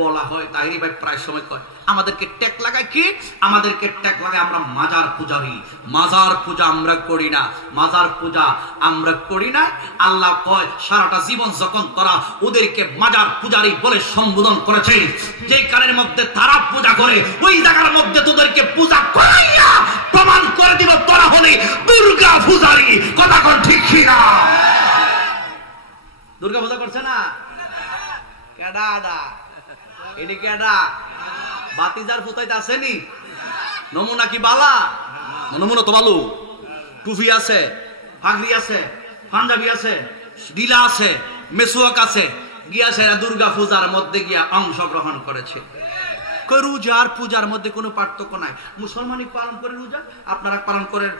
বলা হয়, তাইরি ভাই প্রায় সময় কয় আমাদেরকে ট্যাগ লাগায় কি? আমাদেরকে ট্যাগ লাগায় আমরা মাজার পূজারী। মাজার পূজা আমরা করি না, মাজার পূজা আমরা করি না। আল্লাহ কয় সারাটা জীবন যখন তোরা ওদেরকে মাজার পূজারী বলে সম্বোধন করেছে, যেই কানের মধ্যে তারা পূজা করে ওই জায়গার মধ্যে তোদেরকে পূজা করাইয়া প্রমাণ করে দিব তোরা হলে দুর্গা পূজারী। কথা কোন ঠিক কিনা? দুর্গা পূজা করছে না কেডা? এটি কেডা? বাতিজার ফুতাইতে আসেনি? নমুনা কি বালা? নমুনা তো ভালো। টুফি আছে, পাগড়ি আছে, পাঞ্জাবি আছে, ডিলা আছে, মেসুয়াক আছে, গিয়াছে দুর্গা পূজার মধ্যে গিয়া অংশগ্রহণ করেছে। রোজা আর পূজার মধ্যে কোনো পার্থক্য নাই। মুসলমানই পালন করে রোজা, আপনারা পালন করেন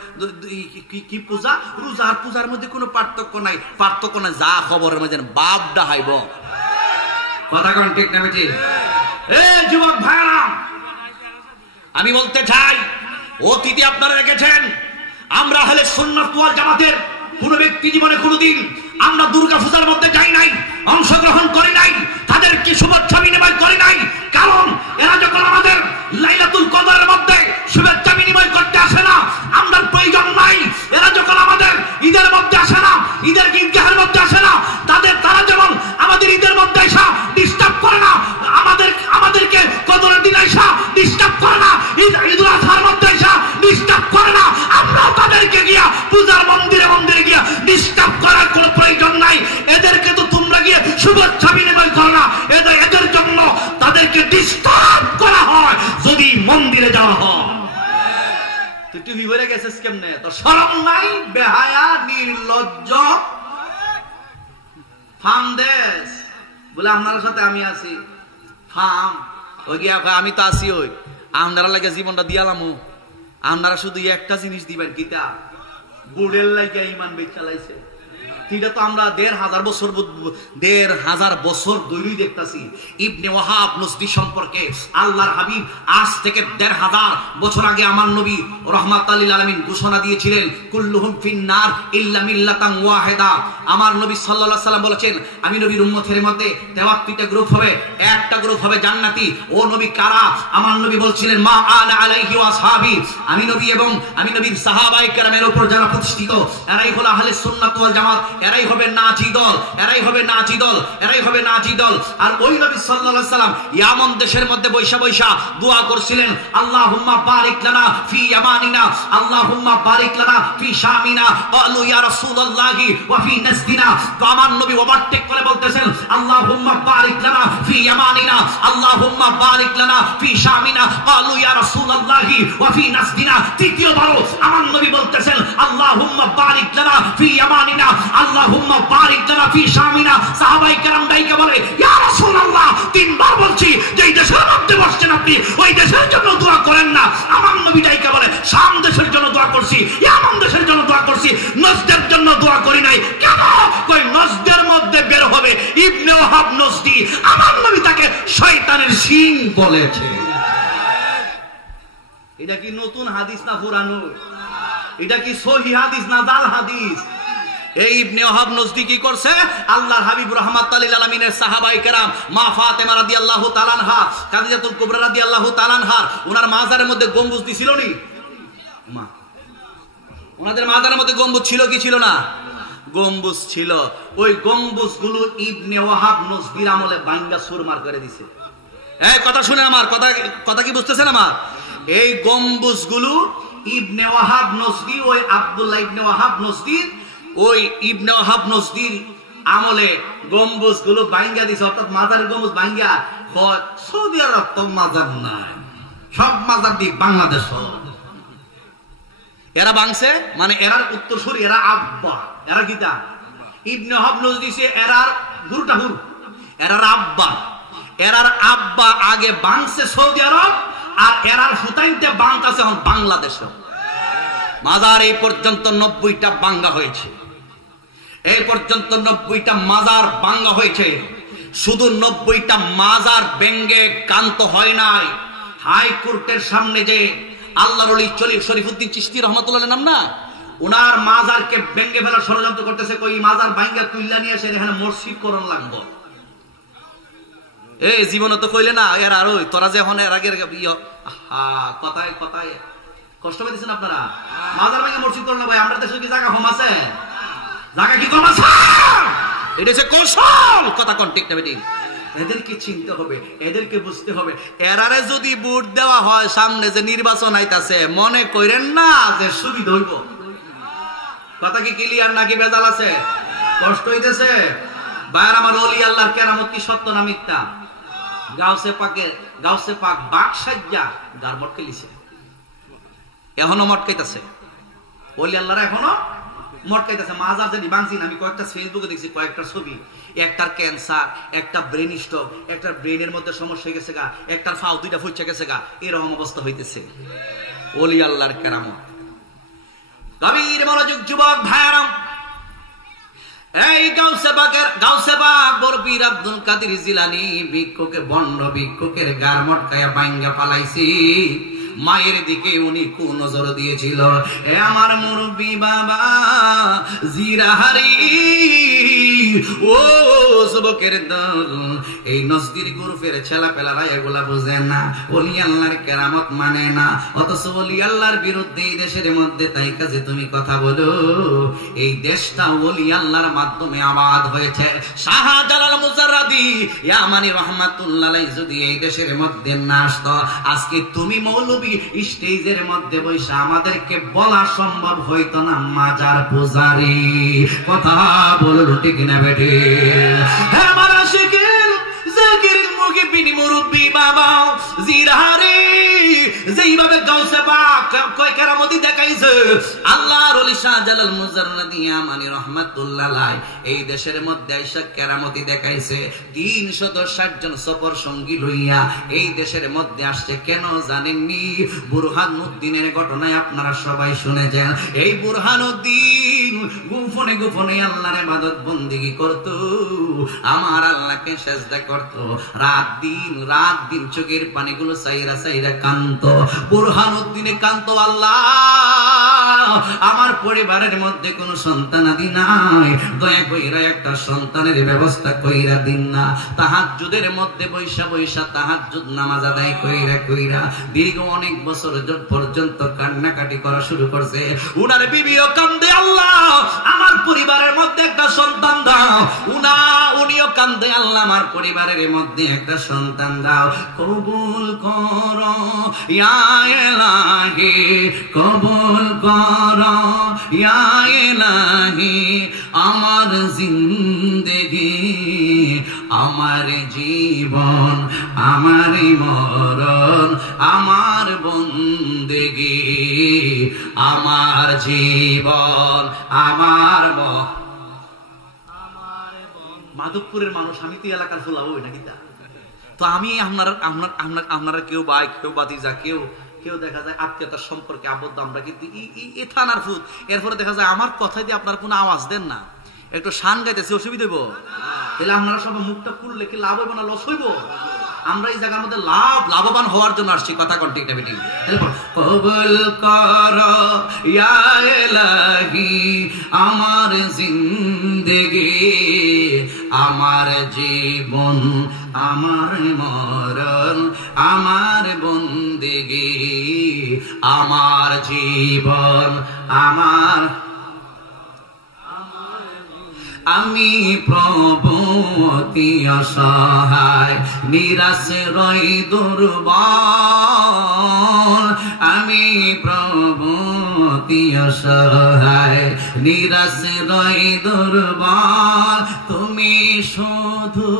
কি পূজা। রোজা আর পূজার মধ্যে কোনো পার্থক্য নাই। পার্থক্য নাই যা খবরের মধ্যে বাপ ডাহাইব। কথা কোন ঠিক না বেটি? যুবক ভাইরা, আমি বলতে চাই, অতীতে আপনারা রেখেছেন আমরা হলে সুন্নাত ওয়াল জামাতের কোন ব্যক্তি জীবনে কোনদিন আমরা দুর্গা পূজার মধ্যে যাই নাই, অংশগ্রহণ করি নাই, তাদেরকে শুভেচ্ছা বিনিময় করি নাই। কারণ এরা যখন আমাদের লাইলাতুল কদরের মধ্যে শুভেচ্ছা বিনিময় করতে আসে না, আমরা প্রয়োজন নাই। এরা যখন আমাদের ঈদের মধ্যে আসে না, ঈদের ঈদগাহের মধ্যে আসে না, তারা যেমন আমাদের ঈদের মধ্যে আসা ডিস্টার্ব করে না, আমাদেরকে কদরের দিন আসা ডিস্টার্ব করে না, ঈদুল আজহার মধ্যে আসা ডিস্টার্ব করে না, আমরাও তাদেরকে গিয়া পূজার মন্দিরে মন্দিরে গিয়া ডিস্টার্ব করার কোনো প্রয়োজন নাই। এদেরকে তো তোমরা গিয়ে শুভেচ্ছা বিনিময় করো না, এদের জন্য তাদেরকে ডিস্টার্ব করা হয় যদি মন্দিরে যাওয়া হয়। তুই টিভি ভরে গেছিস কেমনে? তো শরম নাই, বেহায়া, নির্লজ্জ ফামদেশ বলে আপনার সাথে আমি আছি। ফাম ওই গিয়া আমি তো আছি, ওই আপনারা লাগে জীবনটা দিয়ালামু। আপনারা শুধু একটা জিনিস দিবেন, কিতা? বুড়ের লাগে ইমান বেচালাইছে। এটা তো আমরা ১৫০০ বছর ধরেই দেখতেছি। ইবনে ওয়াহাব নসরি সম্পর্কে আল্লাহর হাবিব আজ থেকে ১৫০০ বছর আগে আমার নবী রাহমাতাল লিল আলামিন ঘোষণা দিয়েছিলেন, কুল্লুহুম ফিন্নার ইল্লা মিল্লাতান ওয়াহিদা। আমার নবী সাল্লাল্লাহু আলাইহি সাল্লাম বলেছেন, আমি নবীর উম্মতের মধ্যে ৭৩টা গ্রুপ হবে, একটা গ্রুপ হবে জান্নাতি। ও নবী কারা? আমার নবী বলছিলেন, মা আনা আলাইহি ওয়া আসহাবি। আমি নবী এবং আমি নবীর সাহাবায়ে কেরামের উপর যারা প্রতিষ্ঠিত, এরাই হলো আহলে সুন্নাত ওয়াল জামাত। এরাই হবে নাজি দল, এরাই হবে নাজি দল, এরাই হবে নাজি দল। আর ওই নবী সাল্লাল্লাহু আলাইহি সাল্লাম ইয়ামান দেশের মধ্যে বৈশা বৈশা দোয়া করছিলেন, আল্লাহুম্মা বারিক লানা ফি ইয়ামানিনা, আল্লাহুম্মা বারিক লানা ফি শামিনা, ক্বালু ইয়া রাসূলুল্লাহি ওয়া ফি নাসদিনা। তো আমার নবী ওভারটেক করে বলতেছেন, আল্লাহুম্মা বারিক লানা ফি ইয়ামানিনা, আল্লাহুম্মা বারিক লানা ফি শামিনা, ক্বালু ইয়া রাসূলুল্লাহি ওয়া ফি নাসদিনা। তৃতীয়বার আমার নবী বলতেছেন, আল্লাহুম্মা বারিক লানা ফি ইয়ামানিনা, আল্লাহুম্মা বারিক লানা ফি শামিনা। সাহাবায়ে কেরাম ডাইকে বলে, ইয়া রাসূলুল্লাহ, তিনবার বলছি যে এই দেশের মধ্যে বসছেন আপনি, ওই দেশের জন্য দোয়া করেন না। আমার নবী ডাইকে বলে, শাম দেশের জন্য দোয়া করছি, ইয়ামান দেশের জন্য দোয়া করছি, নজদের জন্য দোয়া করি নাই। কেন? কই নজদের মধ্যে বের হবে ইবনে ওয়াহাব নজদি। আমার নবী তাকে শয়তানের শিং বলেছে। এটা কি নতুন হাদিস না পুরানো? এটা কি সহিহ হাদিস না জাল হাদিস? এই ইবনে ওয়াহাব নজদি কি করছে? আল্লাহর হাবিব রাহমাতাল লিল আলামিনের সাহাবায়ে কেরাম, মা ফাতেমা রাদিয়াল্লাহু তাআলা আনহা, খাদিজাতুল কুবরা রাদিয়াল্লাহু তাআলা আনহা, ওনার মাজারের মধ্যে গম্বুজ দিছিল নি? মা ওনাদের মাজারের মধ্যে গম্বুজ ছিল কি ছিল না? গম্বুজ ছিল। ওই গম্বুজগুলো ইবনে ওয়াহাব নজদির আমলে ভাঙ্গা সুরমার করে দিছে। এই কথা শুনে আমার কথা কি বুঝতেছেন আমার? এই গম্বুজগুলো ইবনে ওয়াহাব নজদি, ওই আব্দুল্লাহ ইবনে ওয়াহাব নজদি, ওই ইবনে ওয়াহাব নজদির আমলে গম্বুজগুলো ভাঙ্গা দিছে। অর্থাৎ মাজারের গম্বুজ ভাঙ্গা, সৌদি আরব তো মাজার নাই, সব মাজার দিক বাংলাদেশ। এরা ভাঙছে মানে এরার উত্তরসূরি, এরা আব্বা, এরা গীতা ইবনে ওয়াহাব নজদি সে এরার গুরুটা হুর, এরার আব্বা। এরার আব্বা আগে ভাঙছে সৌদি আরব, আর এরার হুতাইনতে ভাঙতেছে এখন বাংলাদেশে। মাজার এই পর্যন্ত ৯০টা ভাঙ্গা হয়েছে। এই পর্যন্ত ৯০টা মাজার ভাঙ্গা হয়েছে। শুধু ৯০টা মাজার ভেঙ্গে কান্ত হয় নাই, হাইকোর্টের সামনে যে আল্লাহর ওলি শরীফুদ্দীন চিশতি রহমাতুল্লাহ নাম না, ওনার মাজারকে ভেঙ্গে ফেলার ষড়যন্ত্র করতেছে। কই মাজার ভাঙ্গা তুইলা নিয়ে এসে এখানে মসজিদ করণ লাগবো। এই জীবনে তো কইলে না এর আর ওই তোরা যে এখন এর আগের কথায় কথায় কষ্ট পেয়েছেন আপনারা। মাজার ভেঙে মসজিদ করণ না ভাই, আমরা দেশে কি জায়গা কম আছে? জায়গা কি কম আছে? এটা হচ্ছে কৌশল। কথা কোন ঠিক না বেটি? এদেরকে চিনতে হবে, এদেরকে বুঝতে হবে। এরারে যদি ভোট দেওয়া হয় সামনে যে নির্বাচন আইতাছে, মনে করেন না যে সুবিধা হইব। কথা কি ক্লিয়ার নাকি বেজাল আছে? কষ্ট হইতেছে ভাইয়ার আমার? ওলি আল্লাহর কেরামত কি সত্য না মিথ্যা? গাউসে পাক বাক সাজ্জা গার মটকে লিছে, এখনো মটকাইতেছে। ওলি আল্লাহরা এখনো মটকাইতেছে মাজার জানি বাংছি না। আমি কয়েকটা ফেসবুকে দেখছি কয়েকটা ছবি, একটার ক্যান্সার, একটা ব্রেন স্ট্রোক, একটার ব্রেনের মধ্যে সমস্যা হয়ে গেছে গা, একটার ফাও দুইটা ফুচে গেছে গা, এরকম অবস্থা হইতেছে। ওলি আল্লাহর কেরামত। গভীর মনোযোগ যুবক ভাইয়ারাম, এই গাউসে পাক বড় পীর আব্দুল কাদের জিলানী ভিক্ষুকে বন্ড ভিক্ষুকের গার মটকায়া ভাঙ্গা পালাইছি। মায়ের দিকে উনি কোন নজর দিয়েছিল? এ আমার মুরব্বী বাবা জিরাহারি, ও যুবকের দল, এই নজদির গ্রুপের ছেলা পেলারা এগুলা বুঝেন না, ওলি আল্লাহর কেরামত মানে না, অথচ ওলি আল্লাহর বিরুদ্ধে এই দেশের মধ্যে তাই কাজে তুমি কথা বলো। এই দেশটা ওলি আল্লাহর মাধ্যমে আবাদ হয়েছে। শাহজালাল মুজাররাদি ইয়ামানি রাহমাতুল্লাহ আলাইহি যদি এই দেশের মধ্যে না আসতো, আজকে তুমি মৌলবী স্টেজের মধ্যে বসে আমাদেরকে বলা সম্ভব হইতো না মাজার পূজারি। কথা বলুন ঠিক না বেটি? হ্যাঁ মারা শেখেন জাকিরের মুখে বিনি মুরব্বী বাবা জিরাহারি যেইভাবে গাউসে পাক কয় কেরামতি দেখাইছে, আল্লাহর ওলি শাহজালাল মুজাররাদি ইয়ামানি রাহমাতুল্লাহ আলাইহি এই দেশের মধ্যে আইসা কেরামতি দেখাইছে। 360 জন সফর সঙ্গী লইয়া এই দেশের মধ্যে আসছে। কেন জানেননি? বুরহানুদ্দিনের ঘটনায় আপনারা সবাই শুনেছেন। এই বুরহানুদ্দিন গোপনে গোপনে আল্লাহর ইবাদত বন্দেগী করত, আমার আল্লাহকে সিজদা করত, রাত দিন চোখের পানিগুলো সাইরা সাইরা কান্ত। বুরহানুদ্দিনে কান্ত, আল্লাহ আমার পরিবারের মধ্যে কোন সন্তানাদি নাই, দয়া কইরা একটা সন্তানের ব্যবস্থা কইরা দিন না। তাহাজ্জুদের মধ্যে বৈশা তাহাজ্জুদ নামাজ আদায় কইরা দীর্ঘ অনেক বছর পর্যন্ত কান্নাকাটি করা শুরু করছে। উনার বিবিও কান্দে, আল্লাহ আমার পরিবারের মধ্যে একটা সন্তান দাও। উনিও কান্দে, আল্লাহ আমার পরিবারের মধ্যে একটা সন্তান দাও। কবুল করো ইয়া ইলাহি, কবুল করো ইয়া ইলাহি আমার জিন্দেগি, আমার জীবন, আমার মরণ, আমার বন্দেগি, আমার জীবন, আমার মাধবপুরের মানুষ, আমি তো এলাকার ফুলাবো নাকি তা? তো আমি আপনারা কেউ ভাই, কেউ বাতিজা, কেউ দেখা যায় আত্মীয়তার সম্পর্কে আবদ্ধ, আমরা কিন্তু এ থানার ফুট। এরপরে দেখা যায় আমার কথাই দিয়ে আপনার কোনো আওয়াজ দেন না, একটু শান গাইতেছে, অসুবিধা হইব? তাহলে আপনারা সব মুখটা খুললে কি লাভ হইব না লস হইব? আমরা এই জায়গার মধ্যে লাভবান হওয়ার জন্য আসছি। কথা কোন ঠিক না বেটি? কবুল করো ইয়া ইলাহি আমার জিন্দেগি, আমার জীবন, আমার মরণ, আমার বন্দেগি, আমার জীবন, আমার আমি প্রভু অতি অসহায়, নিরাশ্রয় দুর্বল, আমি প্রভু অতি অসহায়, নিরাশ্রয় দুর্বল, তুমি শুধু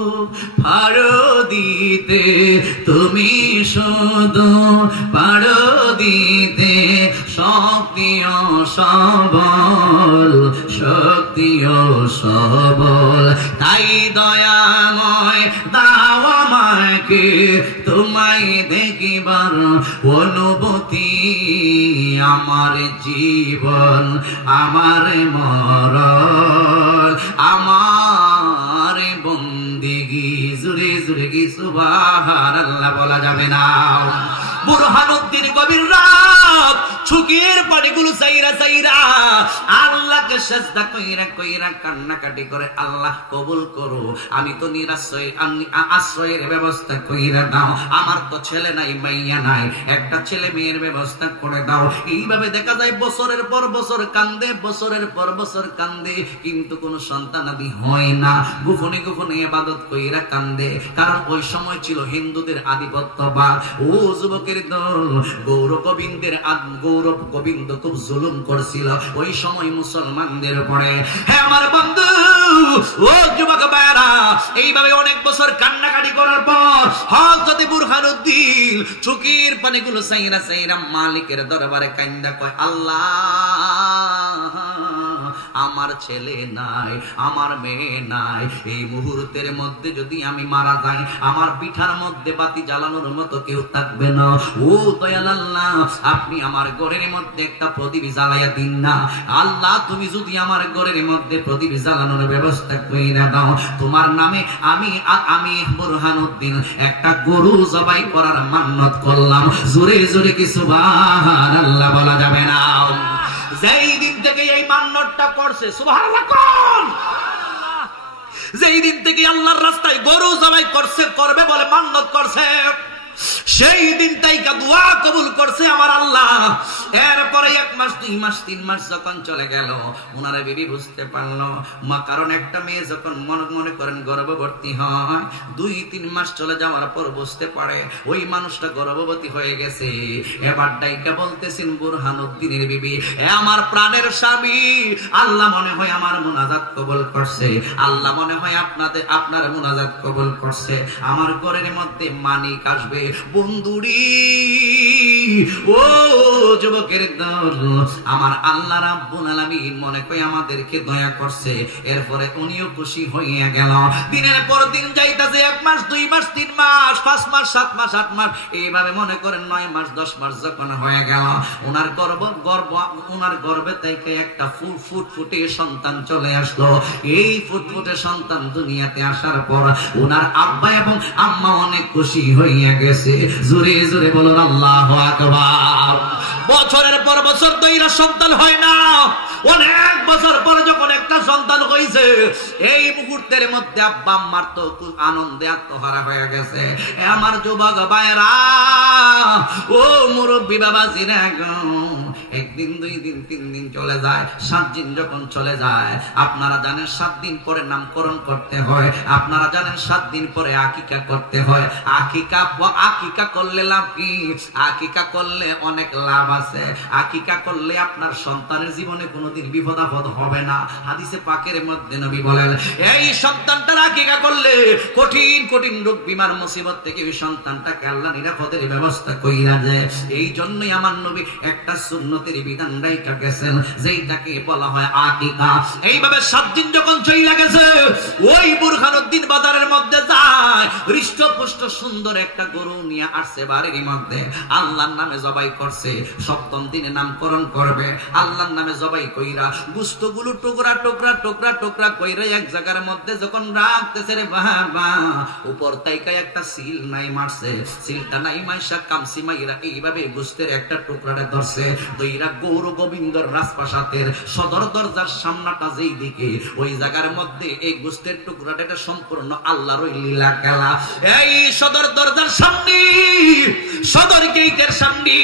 পারো দিতে, তুমি শুধু পারো দিতে শক্তি ও সবল, শক্তি ও সবল, তাই দয়াময় দাও আমাকে তোমায় দেখিবার অনুভূতি, আমার জীবন, আমার মরণ, আমার বন্দেগী। জুড়ে জুড়ে কি সুবহানাল্লাহ বলা যাবে না? বুরহানুদ্দিন গভীর রাত চোখের পানিগুলো চাইরা আল্লাহকে সিজদা কইরা কান্নাকাটি করে, আল্লাহ কবুল করো, আমি তো নিরাশ্রয়, আমি আশ্রয়ের ব্যবস্থা কইরা দাও, আমার তো ছেলে নাই, মাইয়া নাই, একটা ছেলে মেয়ের ব্যবস্থা করে দাও। এইভাবে দেখা যায় বছরের পর বছর কান্দে, বছরের পর বছর কান্দে, কিন্তু কোনো সন্তানাদি হয় না। গোপনে গোপনে ইবাদত কইরা কান্দে, কারণ ওই সময় ছিল হিন্দুদের আধিপত্যবাদ। ও যুবকের দল, গৌরব গোবিন্দ খুব জুলুম করছিল ওই সময় মুসলমানদের উপরে। হ্যাঁ আমার বন্ধু, ও যুবক ভাইরা, এইভাবে অনেক বছর কান্নাকাটি করার পর হযরত বুরহানুদ্দিন চোখের পানিগুলো চাইরা মালিকের দরবারে কান্দা কয়, আল্লাহ আমার ছেলে নাই, আমার মেয়ে নাই, এই মুহূর্তের মধ্যে যদি আমি মারা যাই আমার পিঠার মধ্যে বাতি জ্বালানোর মতো কেউ থাকবে না। ও দয়াল আল্লাহ, আপনি আমার ঘরের মধ্যে একটা প্রদীপ জ্বালাইয়া দিন না। আল্লাহ, তুমি যদি আমার ঘরের মধ্যে প্রদীপ জ্বালানোর ব্যবস্থা করে দাও, তোমার নামে আমি বুরহানুদ্দিন একটা গরু জবাই করার মান্নত করলাম। জোরে জোরে কি সুবহানাল্লাহ বলা যাবে না? যেই দিন থেকে এই মান্নতটা করছে, সুবহানাল্লাহ কোন, যেই দিন থেকে আল্লাহর রাস্তায় গরু জবাই করবে বলে মান্নত করছে, সেই দিনটাই দোয়া কবুল করছে আমার আল্লাহ। এরপরে 1 মাস 2 মাস 3 মাস যখন চলে গেল, ওনারা বিবি বুঝতে পারলো মা, কারণ একটা মেয়ে যখন মনে করেন গর্ভবতী হয়, 2-3 মাস চলে যাওয়ার পর বুঝতে পারে ওই মানুষটা গর্ভবতী হয়ে গেছে। এবার ডাইকা বলতেছেন বুরহানুদ্দিনের বিবি, এ আমার প্রাণের স্বামী, আল্লাহ মনে হয় আমার মুনাজাত কবুল করছে, আল্লাহ মনে হয় আপনার মুনাজাত কবুল করছে, আমার ঘরের মধ্যে মানিক আসবে। বন্ধুরি, ও যুবকের দল, আমার আল্লাহ রাব্বুল আলামিন মনে করে আমাদেরকে দয়া করছে। এরপরে উনিও খুশি হইয়া গেল। দিনের পর দিন যাইতাছে, 1 মাস 2 মাস 3 মাস 5 মাস 7 মাস 8 মাস, এইভাবে মনে করেন 9 মাস 10 মাস যখন হয়ে গেল, ওনার গর্ভে থেকে একটা ফুটফুটে সন্তান চলে আসলো। এই ফুটফুটে সন্তান দুনিয়াতে আসার পর ওনার আব্বা এবং আম্মা অনেক খুশি হইয়া গেছে। জোরে জোরে বলুন আল্লাহু আকবার। বছরের পর বছর ধরে সন্তান হয় না, অনেক বছর পরে যখন একটা সন্তান হয়েছে, এই মুহূর্তের মধ্যে আব্বা আম্মার তো খুব আনন্দে আত্মহারা হয়ে গেছে। আমার যুবক ভাইরা, ও মুরব্বী বাবাজিরা, 1 দিন 2 দিন 3 দিন চলে যায়, 7 দিন যখন চলে যায়, আপনারা জানেন 7 দিন পরে নামকরণ করতে হয়, আপনারা জানেন 7 দিন পরে আকিকা করতে হয়। আকিকা করলে লাভ কি? আকিকা করলে অনেক লাভ আছে। আকিকা করলে আপনার সন্তানের জীবনে কোনোদিন বিপদ আপদ হবে না। হাদিসে পাকের মধ্যে নবী বলেন, এই সন্তানটার আকিকা করলে কঠিন কঠিন রোগ বিমার মুসিবত থেকে ওই সন্তানটাকে আল্লাহ নিরাপদের ব্যবস্থা কইরা দেয়। এই জন্যই আমার নবী একটা সুন্নতের বিধান রাইখা গেছেন, যেইটাকে বলা হয় আকিকা। এইভাবে 7 দিন যখন চইলা গেছে, ওই বুরহানুদ্দিন বাজারের মধ্যে যায়, হৃষ্টপুষ্ট সুন্দর একটা গরু নিয়ে আসছে বাড়ির মধ্যে, আল্লাহর নামে জবাই করছে। 7ম দিনে নামকরণ করবে, আল্লাহর নামে জবাই কইরা গোশতগুলো টুকরা টুকরা টুকরা টুকরা কইরা এক জায়গার মধ্যে যখন রাখতেছে, রে বাবা, উপর থেকে একটা সিল নাই মারছে, সিলটা নাই মাইশা কামসি মাইরা এইভাবে গোশতের একটা টুকরাটা ধরছে, দইরা গৌর গোবিন্দর রাজপ্রাসাদের সদর দরজার সামনাটা যেই দিকে, ওই জায়গার মধ্যে এই গোশতের টুকরাটা, এটা সম্পূর্ণ আল্লাহর লীলা খেলা। এই সদর দরজার সামনে, সদর গেটের সামনে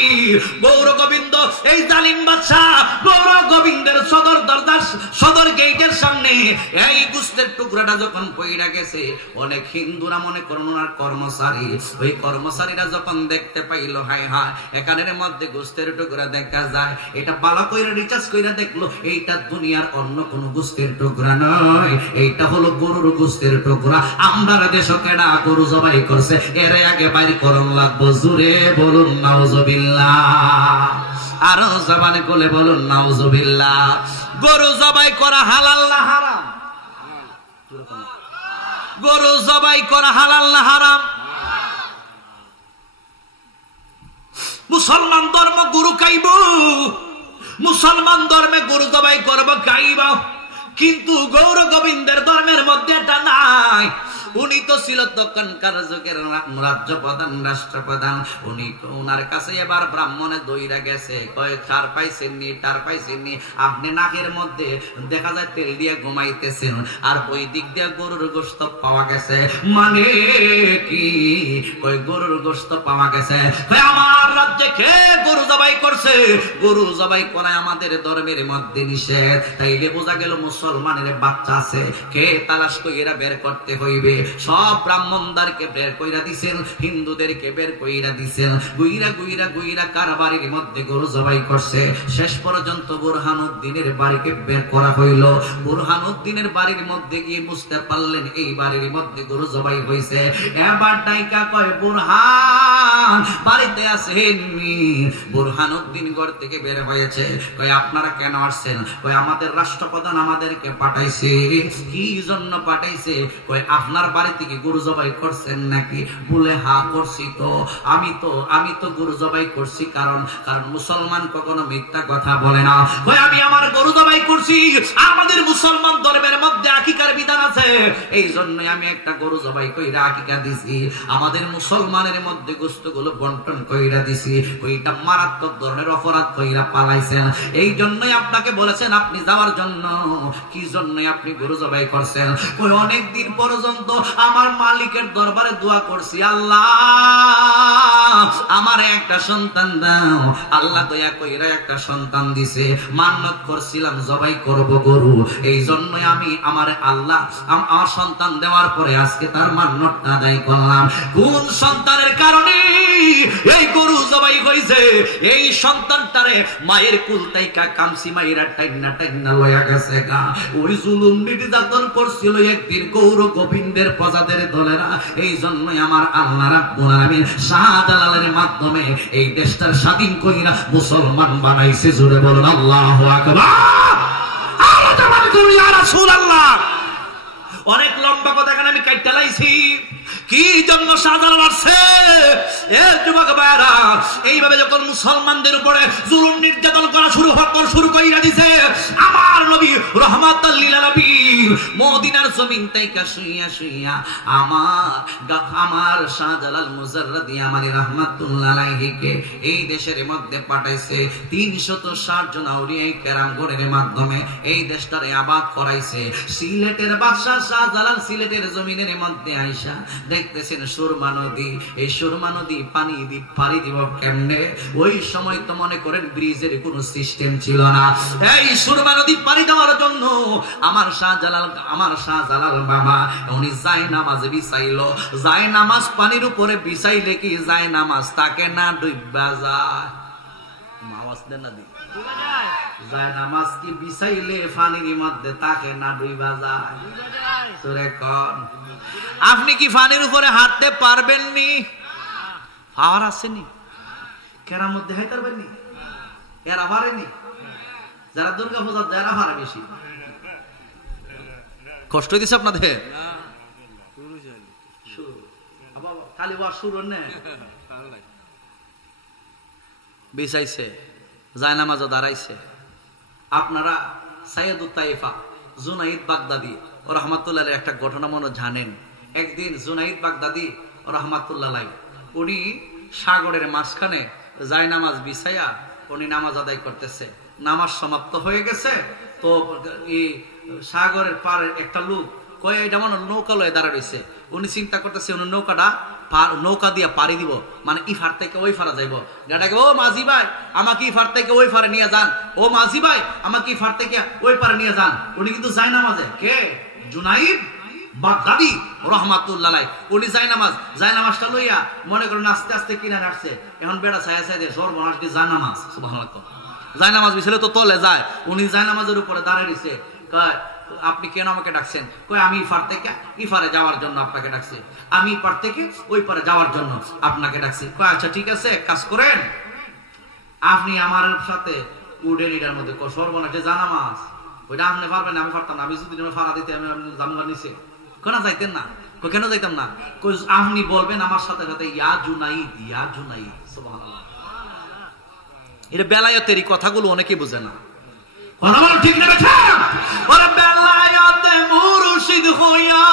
গৌর গোবিন্দ, এই জালিম বাদশা গৌর গোবিন্দের সদর গেটের সামনে এই গোশতের টুকরাটা যখন পইড়া গেছে, অনেক হিন্দুরা মনে করুন ওনার কর্মচারী, ওই কর্মচারীরা যখন দেখতে পাইলো, হায় হায়, এখানের মধ্যে গোশতের টুকরা দেখা যায়, এটা বালা কইরা রিচার্জ কইরা দেখলো, এইটা দুনিয়ার অন্য কোন গোশতের টুকরা নয়, এইটা হলো গরুর গোশতের টুকরা। আমরা দেশে কেডা গরু জবাই করছে, এর আগে বাইরে করন লাগবো। জোরে বলুন নাউজুবিল্লাহ, আরো জবানে কোলে বলুন নাউজুবিল্লাহ। গরু জবাই করা হালাল না হারাম? গরু জবাই করা হালাল না হারাম? মুসলমান ধর্ম গরু খাইব, মুসলমান ধর্মে গরু জবাই করব খাইব, কিন্তু গৌর গোবিন্দের ধর্মের মধ্যে এটা নাই। উনি তো ছিল তখনকার যুগের রাজ্য প্রধান, রাষ্ট্রপ্রধান। উনি ওনার কাছে এবার ব্রাহ্মণে দইরা গেছে, কয় তার পাইছেননি, তার পাইছেননি, আপনি নাকের মধ্যে দেখা যায় তেল দিয়ে ঘুমাইতেছেন, আর ওই দিক দিয়ে গরুর গোশত পাওয়া গেছে। মানে কি? ওই গরুর গোশত পাওয়া গেছে। আমার রাজ্যে কে গরু জবাই করছে? গরু জবাই করা আমাদের ধর্মের মধ্যে নিষেধ। তাইলে বোঝা গেল মুসলমানের বাচ্চা আছে, কে তালাশ কইরা বের করতে হইবে। সব সব ব্রাহ্মণদেরকে বের কইরা দিছেন, হিন্দুদেরকে বের কইরা দিছেন, গুইরা গুইরা গুইরা কার বাড়ির মধ্যে গরু জবাই করছে। শেষ পর্যন্ত বুরহানুদ্দিনের বাড়িকে বের করা হইল। বুরহানুদ্দিনের বাড়ির মধ্যে গিয়ে বুঝতে পারলেন এই বাড়ির মধ্যে গরু জবাই হইছে। এবার ডাইকা কয়, বুরহান বাড়িতে আছেন? বুরহানুদ্দিন ঘর থেকে বের হয়েছে। কয়, আপনারা কেন আসছেন? কয়, আমাদের রাষ্ট্রপ্রধান আমাদেরকে পাঠাইছে। কি জন্য পাঠাইছে? কয়, আপনার বাড়ি থেকে গরু জবাই করছেন নাকি? বলে, হ্যাঁ করছি তো। আমি তো গরু জবাই করছি কারণ মুসলমান কখনো মিথ্যা কথা বলে না। কয়, আমি আমার গরু জবাই করছি, আমাদের মুসলমান ধর্মের মধ্যে আকিকার বিধান আছে, এই জন্যই আমি একটা গরু জবাই কইরা আকিকা দিছি। আমাদের মুসলমানের মধ্যে গোশতগুলো বন্টন কইরা দিছি। ওইটা মারাত্মক ধরনের অপরাধ কইরা পালাইছেন, এই জন্যই আপনাকে বলেছেন আপনি যাওয়ার জন্য। কি জন্যই আপনি গরু জবাই করছেন? ওই অনেক দিন পর্যন্ত আমার মালিকের দরবারে দোয়া করছি, আল্লাহ আমার একটা সন্তান দাও। আল্লাহ দয়া কইরা একটা সন্তান দিছে। মান্নত করছিলাম জবাই করব গরু, এই জন্যই আমি আমার সন্তান দেওয়ার পরে আজকে তার মান্নতটা আদায় করলাম। কোন সন্তানের কারণে এই গরু জবাই হইছে? এই সন্তানটারে মায়ের কুল তাইকা কামসি মাইরা টাইনা টাইনা লয়া গেছে গা। ওই জুলুম নির্যাতন করছিল একদিন গৌর গোবিন্দের প্রজাদের দলেরা। এই জন্যই আমার আল্লাহ রাব্বুল আলামিন শাহজালালের মাধ্যমে এই দেশটার স্বাধীন কইরা মুসলমান বানাইছে। জোরে বলুন আল্লাহু আকবার। ইয়া রাসূলুল্লাহ, অনেক লম্বা কথা এখানে আমি কাইটা লাইছি। কি জন্য শাহজালাল আসছে? এ যুবক ভাইরা, এইভাবে যখন মুসলমানদের উপরে জুলুম নির্যাতন করা শুরু কইরা দিছে, আমার নবী রাহমাতুল লিল আলামিন মদিনার জমিন থেকে শুইয়া শুইয়া আমার শাহজালাল মুজাররদি আমানি রাহমাতুল্লাহ আলাইহিকে এই দেশের মধ্যে পাঠাইছে। 360 জন আউলিয়ায়ে কেরাম গণের মাধ্যমে এই দেশটারে আবাদ করাইছে। সিলেটের বাদশা শাহজালাল সিলেটের জমিনের মধ্যে আইসা দেখতেছেন সুরমা নদী। এই সুরমা নদী পানি দিব কেমনে? ওই সময় তো মনে করেন ব্রিজের কোন সিস্টেম ছিল না। এই সুরমা নদী পানি দেওয়ার জন্য আমার শাহজালাল বাবা উনি জায়নামাজ বিছাইলো। জায়নামাজ পানির উপরে বিছাইলে কি জায়নামাজ তাকে না ডুববা যায়? আওয়াজ দেন না দি। জায়নামাজ কি বিছাইলে পানির মধ্যে তাকে না ডুববা যায়? সুরে কোন আপনি কি পানির উপরে হাঁটতে পারবেন নি? পাওয়ার আসেনি? কেরামত দেখাই পারবেননি? এরা পারেনি? যারা দুর্গা পূজা যারা পারে বেশি কষ্ট দিছে আপনাদের? খালি শুরু বিছাইছে, জায়নামাজও দাঁড়াইছে। আপনারা সাইয়্যিদুত তাইফা জুনাইদ বাগদাদি রাহমাতুল্লাহ আলাইহি একটা ঘটনা মনে জানেন। একদিন জুনাইদ বাগদাদি রাহমাতুল্লাহ আলাইহি উনি সাগরের মাঝখানে জায়নামাজ বিছাইয়া উনি নামাজ আদায় করতেছে। নামাজ সমাপ্ত হয়ে গেছে তো এই সাগরের পারে একটা লোক কয়ে এটা মনে নৌকা লয়ে দাঁড়া রয়েছে। উনি চিন্তা করতেছে উনি নৌকা দিয়া পাড়ি দিব, মানে ই ফার থেকে ওই ফারা যাইব। গাটাকে, ও মাঝি ভাই আমাকে ই ফার থেকে ওই ফারে নিয়ে যান, ও মাঝি ভাই আমাকে ই ফার থেকে ওই পারে নিয়ে যান। উনি কিন্তু জায়নামাজে। কে? জুনাইদ বাগদাদি রাহমাতুল্লাহ আলাইহি। উনি জায়নামাজটা লইয়া মনে করেন আস্তে আস্তে কিনারে আসছে। এখন বেড়া ছায়া ছায়া দিয়ে সর্বনাশ কি জায়নামাজ। সুবহানাল্লাহ। জায়নামাজ বিছালে তো তলে যায়। উনি জায়নামাজের উপরে দাঁড়িয়ে দিছে। কয়, আপনি কেন আমাকে ডাকছেন? কই, আমি ইফার থেকে ইফারে যাওয়ার জন্য আপনাকে ডাকছি, আমি ইফার থেকে ওই পারে যাওয়ার জন্য আপনাকে ডাকছি। কয়, আচ্ছা ঠিক আছে, কাজ করেন, আপনি আমার সাথে উডেন এটার মধ্যে সর্বনাশে জানামাজ ওইটা আপনি পারবেন না, আমি পারতাম না। আমি যদি ফাড়া দিতে আমি জামগা নিচে কেন যাইতেন না? কেন যাইতাম না? আপনি বলবেন আমার সাথে সাথে ইয়া জুনাইদ, ইয়া জুনাইদ। সুবহানাল্লাহ। এটা বেলায়েতের এই কথাগুলো অনেকে বোঝে না। কথা বল ঠিক না? ওরে বেলায়েতে মুর্শিদ হইয়া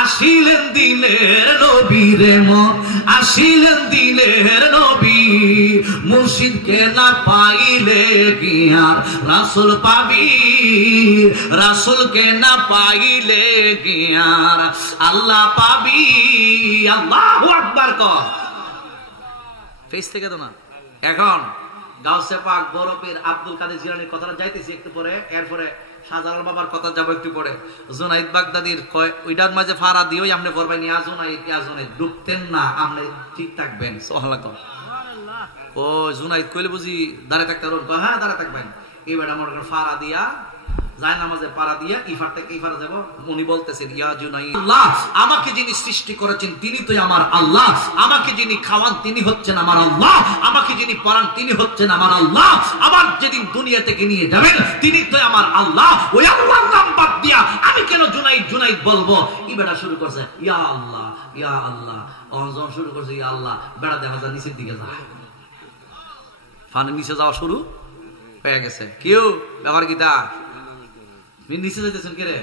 আসিলেন দিনের নবী রে মন, আসিলেন দিনের নবী। মুর্শিদকে না পাইলে গিয়ার রাসূল পাবি, রাসূলকে না পাইলে গিয়ার আল্লাহ পাবি। আল্লাহু আকবার কর। ফেস থেকে তো না। এখন গাউসে পাক বরফের আব্দুল কাদের জিলানীর কথাটা যাইতেছি একটু পরে, এরপরে শাহজালাল বাবার কথা যাব একটু পরে। জুনাইদ বাগদাদির কয় ওইটার মাঝে ফাড়া দিয়েই আপনি করবেন ইয়া জুনাইদ ডুবতেন না, আপনি ঠিক থাকবেন। সুবহানাল্লাহ। ও জুনাইদ কইলে বুঝি দাঁড়ায় থাকতে পারবেন? হ্যাঁ দাঁড়ায় থাকবেন। এবার আমার ফাড়া দিয়া যায় নামাজে পাড়া দিয়ে ইফার থেকে ইফারে যাব। উনি বলতেছেন ইয়া জুনাইদ, আল্লাহ আমাকে যিনি সৃষ্টি করেছেন তিনি তো আমার আল্লাহ, আমাকে যিনি খাওয়ান তিনি হচ্ছেন আমার আল্লাহ, আমাকে যিনি পড়ান তিনি হচ্ছেন আমার আল্লাহ, আবার যেদিন দুনিয়া থেকে নিয়ে যাবেন তিনি তো আমার আল্লাহ। ওই আল্লাহর নাম বাদ দিয়া আমি কেন জুনাইদ জুনাইদ বলবো? বেটা শুরু করছে ইয়া আল্লাহ ইয়া আল্লাহ। যখন শুরু করছে ইয়া আল্লাহ, বেড়া দেখা যায় নিচের দিকে যায়, ফানের নিচে যাওয়া শুরু হয়ে গেছে। কেউ ব্যাপার গীতা নিচে যাইতেছেন কে রে?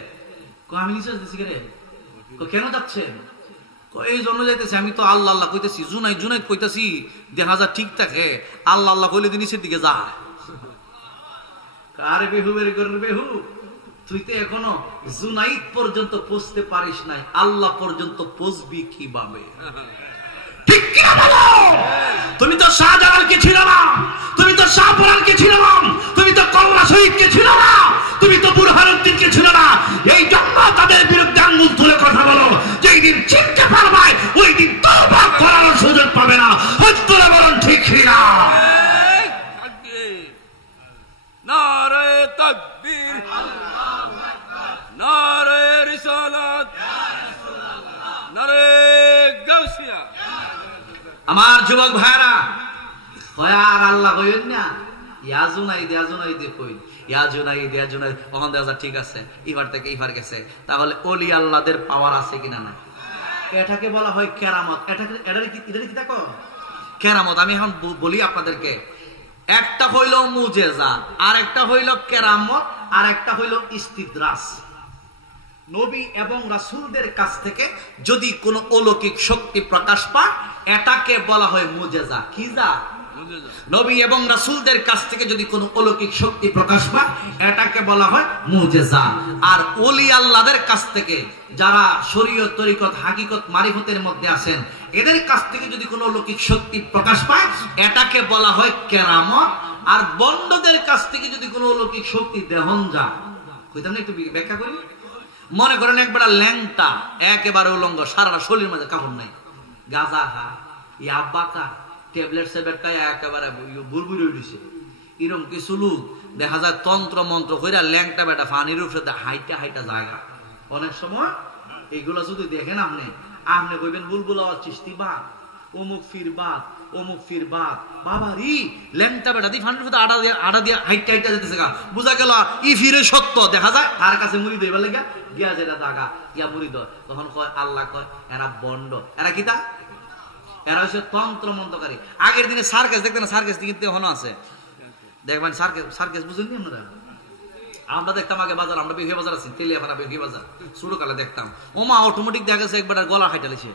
আমি নিচে যাইতেছি কে রে? কেন যাচ্ছেন? এই জন্য যাইতেছি, আমি তো আল্লাহ আল্লাহ কইতেছি, জুনাইদ জুনাইদ কইতেছি, দেখা যায় ঠিক থাকে। আল্লাহ আল্লাহ কইলে তুই নিচের দিকে যা। কারে বেহু বের করে বেহু, তুই তো এখনো জুনাইদ পর্যন্ত পৌঁছতে পারিস নাই, আল্লাহ পর্যন্ত পৌঁছবি কিভাবে? ঠিক কিনা বলো? তুমি তো শাহজালালকে ছিল না, তুমি তো শাহপরানকে ছিল না, তুমি তো কমলা শহীদকে ছিল না, তুমি তো বুরহানুদ্দিনকে ছিল না। এই জন্য তাদের বিরুদ্ধে আঙ্গুল তুলে কথা বলো। যেই দিন চিনতে পারবে ওই দিন তওবা করার সুযোগ পাবে না। হত্যা বলেন ঠিক কিনা? নারে তাকবীর, নারে রিসালাত, নারে গাউসিয়া। আমার যুবক ভাইরা কয় আর আল্লাহ কইন না, ইয়া জুনাইদ ইয়া জুনাইদ কই, ইয়া জুনাইদ ইয়া জুনাইদ। ওখান দেখা ঠিক আছে, ইফার থেকে ইফার গেছে। তাহলে ওলি আল্লাহদের পাওয়ার আছে কিনা না? এটাকে বলা হয় কেরামত। এটা কি দেখো কেরামত? আমি এখন বলি আপনাদেরকে, একটা হইল মুজেজা, আর একটা হইল কেরামত, আর একটা হইল ইস্তিদ্রাস। নবী এবং রাসূলদের কাছ থেকে যদি কোনো অলৌকিক শক্তি প্রকাশ পায় এটাকে বলা হয় মুজেজা। কি যা? নবী এবং রাসূলদের কাছ থেকে যদি কোনো অলৌকিক শক্তি প্রকাশ পায় এটাকে বলা হয় মুজেজা। আর ওলি আল্লাহদের কাছ থেকে যারা শরীয়ত তরিকত হাকিকত মারিফতের মধ্যে আছেন এদের কাছ থেকে যদি কোনো অলৌকিক শক্তি প্রকাশ পায় এটাকে বলা হয় কেরামত। আর বন্ডদের কাছ থেকে যদি কোনো অলৌকিক শক্তি দেহন যায়, কইতাম না একটু ব্যাখ্যা করি। মনে করেন একবার ল্যাংটা একেবারে উলঙ্গ, সারা শরীরের মধ্যে কাপড় নাই, গাঁজা খা, ইয়াব্বা খা, ট্যাবলেট সেবেট খায় একেবারে বুড়বুড়ি উঠেছে। এরকম কিছু লোক দেখা যায় তন্ত্র মন্ত্র কইরা ল্যাংটা বেটা ফানির উপরে হাইটা হাইটা জায়গা। অনেক সময় এইগুলো যদি দেখেন আপনি আপনি কইবেন বুলবুল আওয়াজ চিস্তি বাদ, অমুক ফির বাদ, অমুক ফির বাদ। বাবা রি ল্যাংটা বেটা দি ফানির উপরে আড়া দিয়া হাইটা হাইটা যেতেছে গা। বুঝা গেল ই ফিরে সত্য। দেখা যায় তার কাছে মুড়ি দেবার লেগা গিয়া যেটা জাগা গিয়া মুড়ি দ। তখন কয় আল্লাহ কয় এরা বন্ড, এরা কি তা? এরা হচ্ছে তন্ত্র মন্ত্রকারী। আগের দিনে সার্কেস দেখতেন, সার্কেস কিন্তু এখনো আছে, দেখবেন সার্কেস বুঝেন নি আপনারা? আমরা দেখতাম আগে বাজার, আমরা বিহে বাজার আছি, তেলিয়াপাড়া বিহে বাজার, ছোট কালে দেখতাম। ওমা অটোমেটিক দেখা গেছে একবার গলা খাইটালিছে,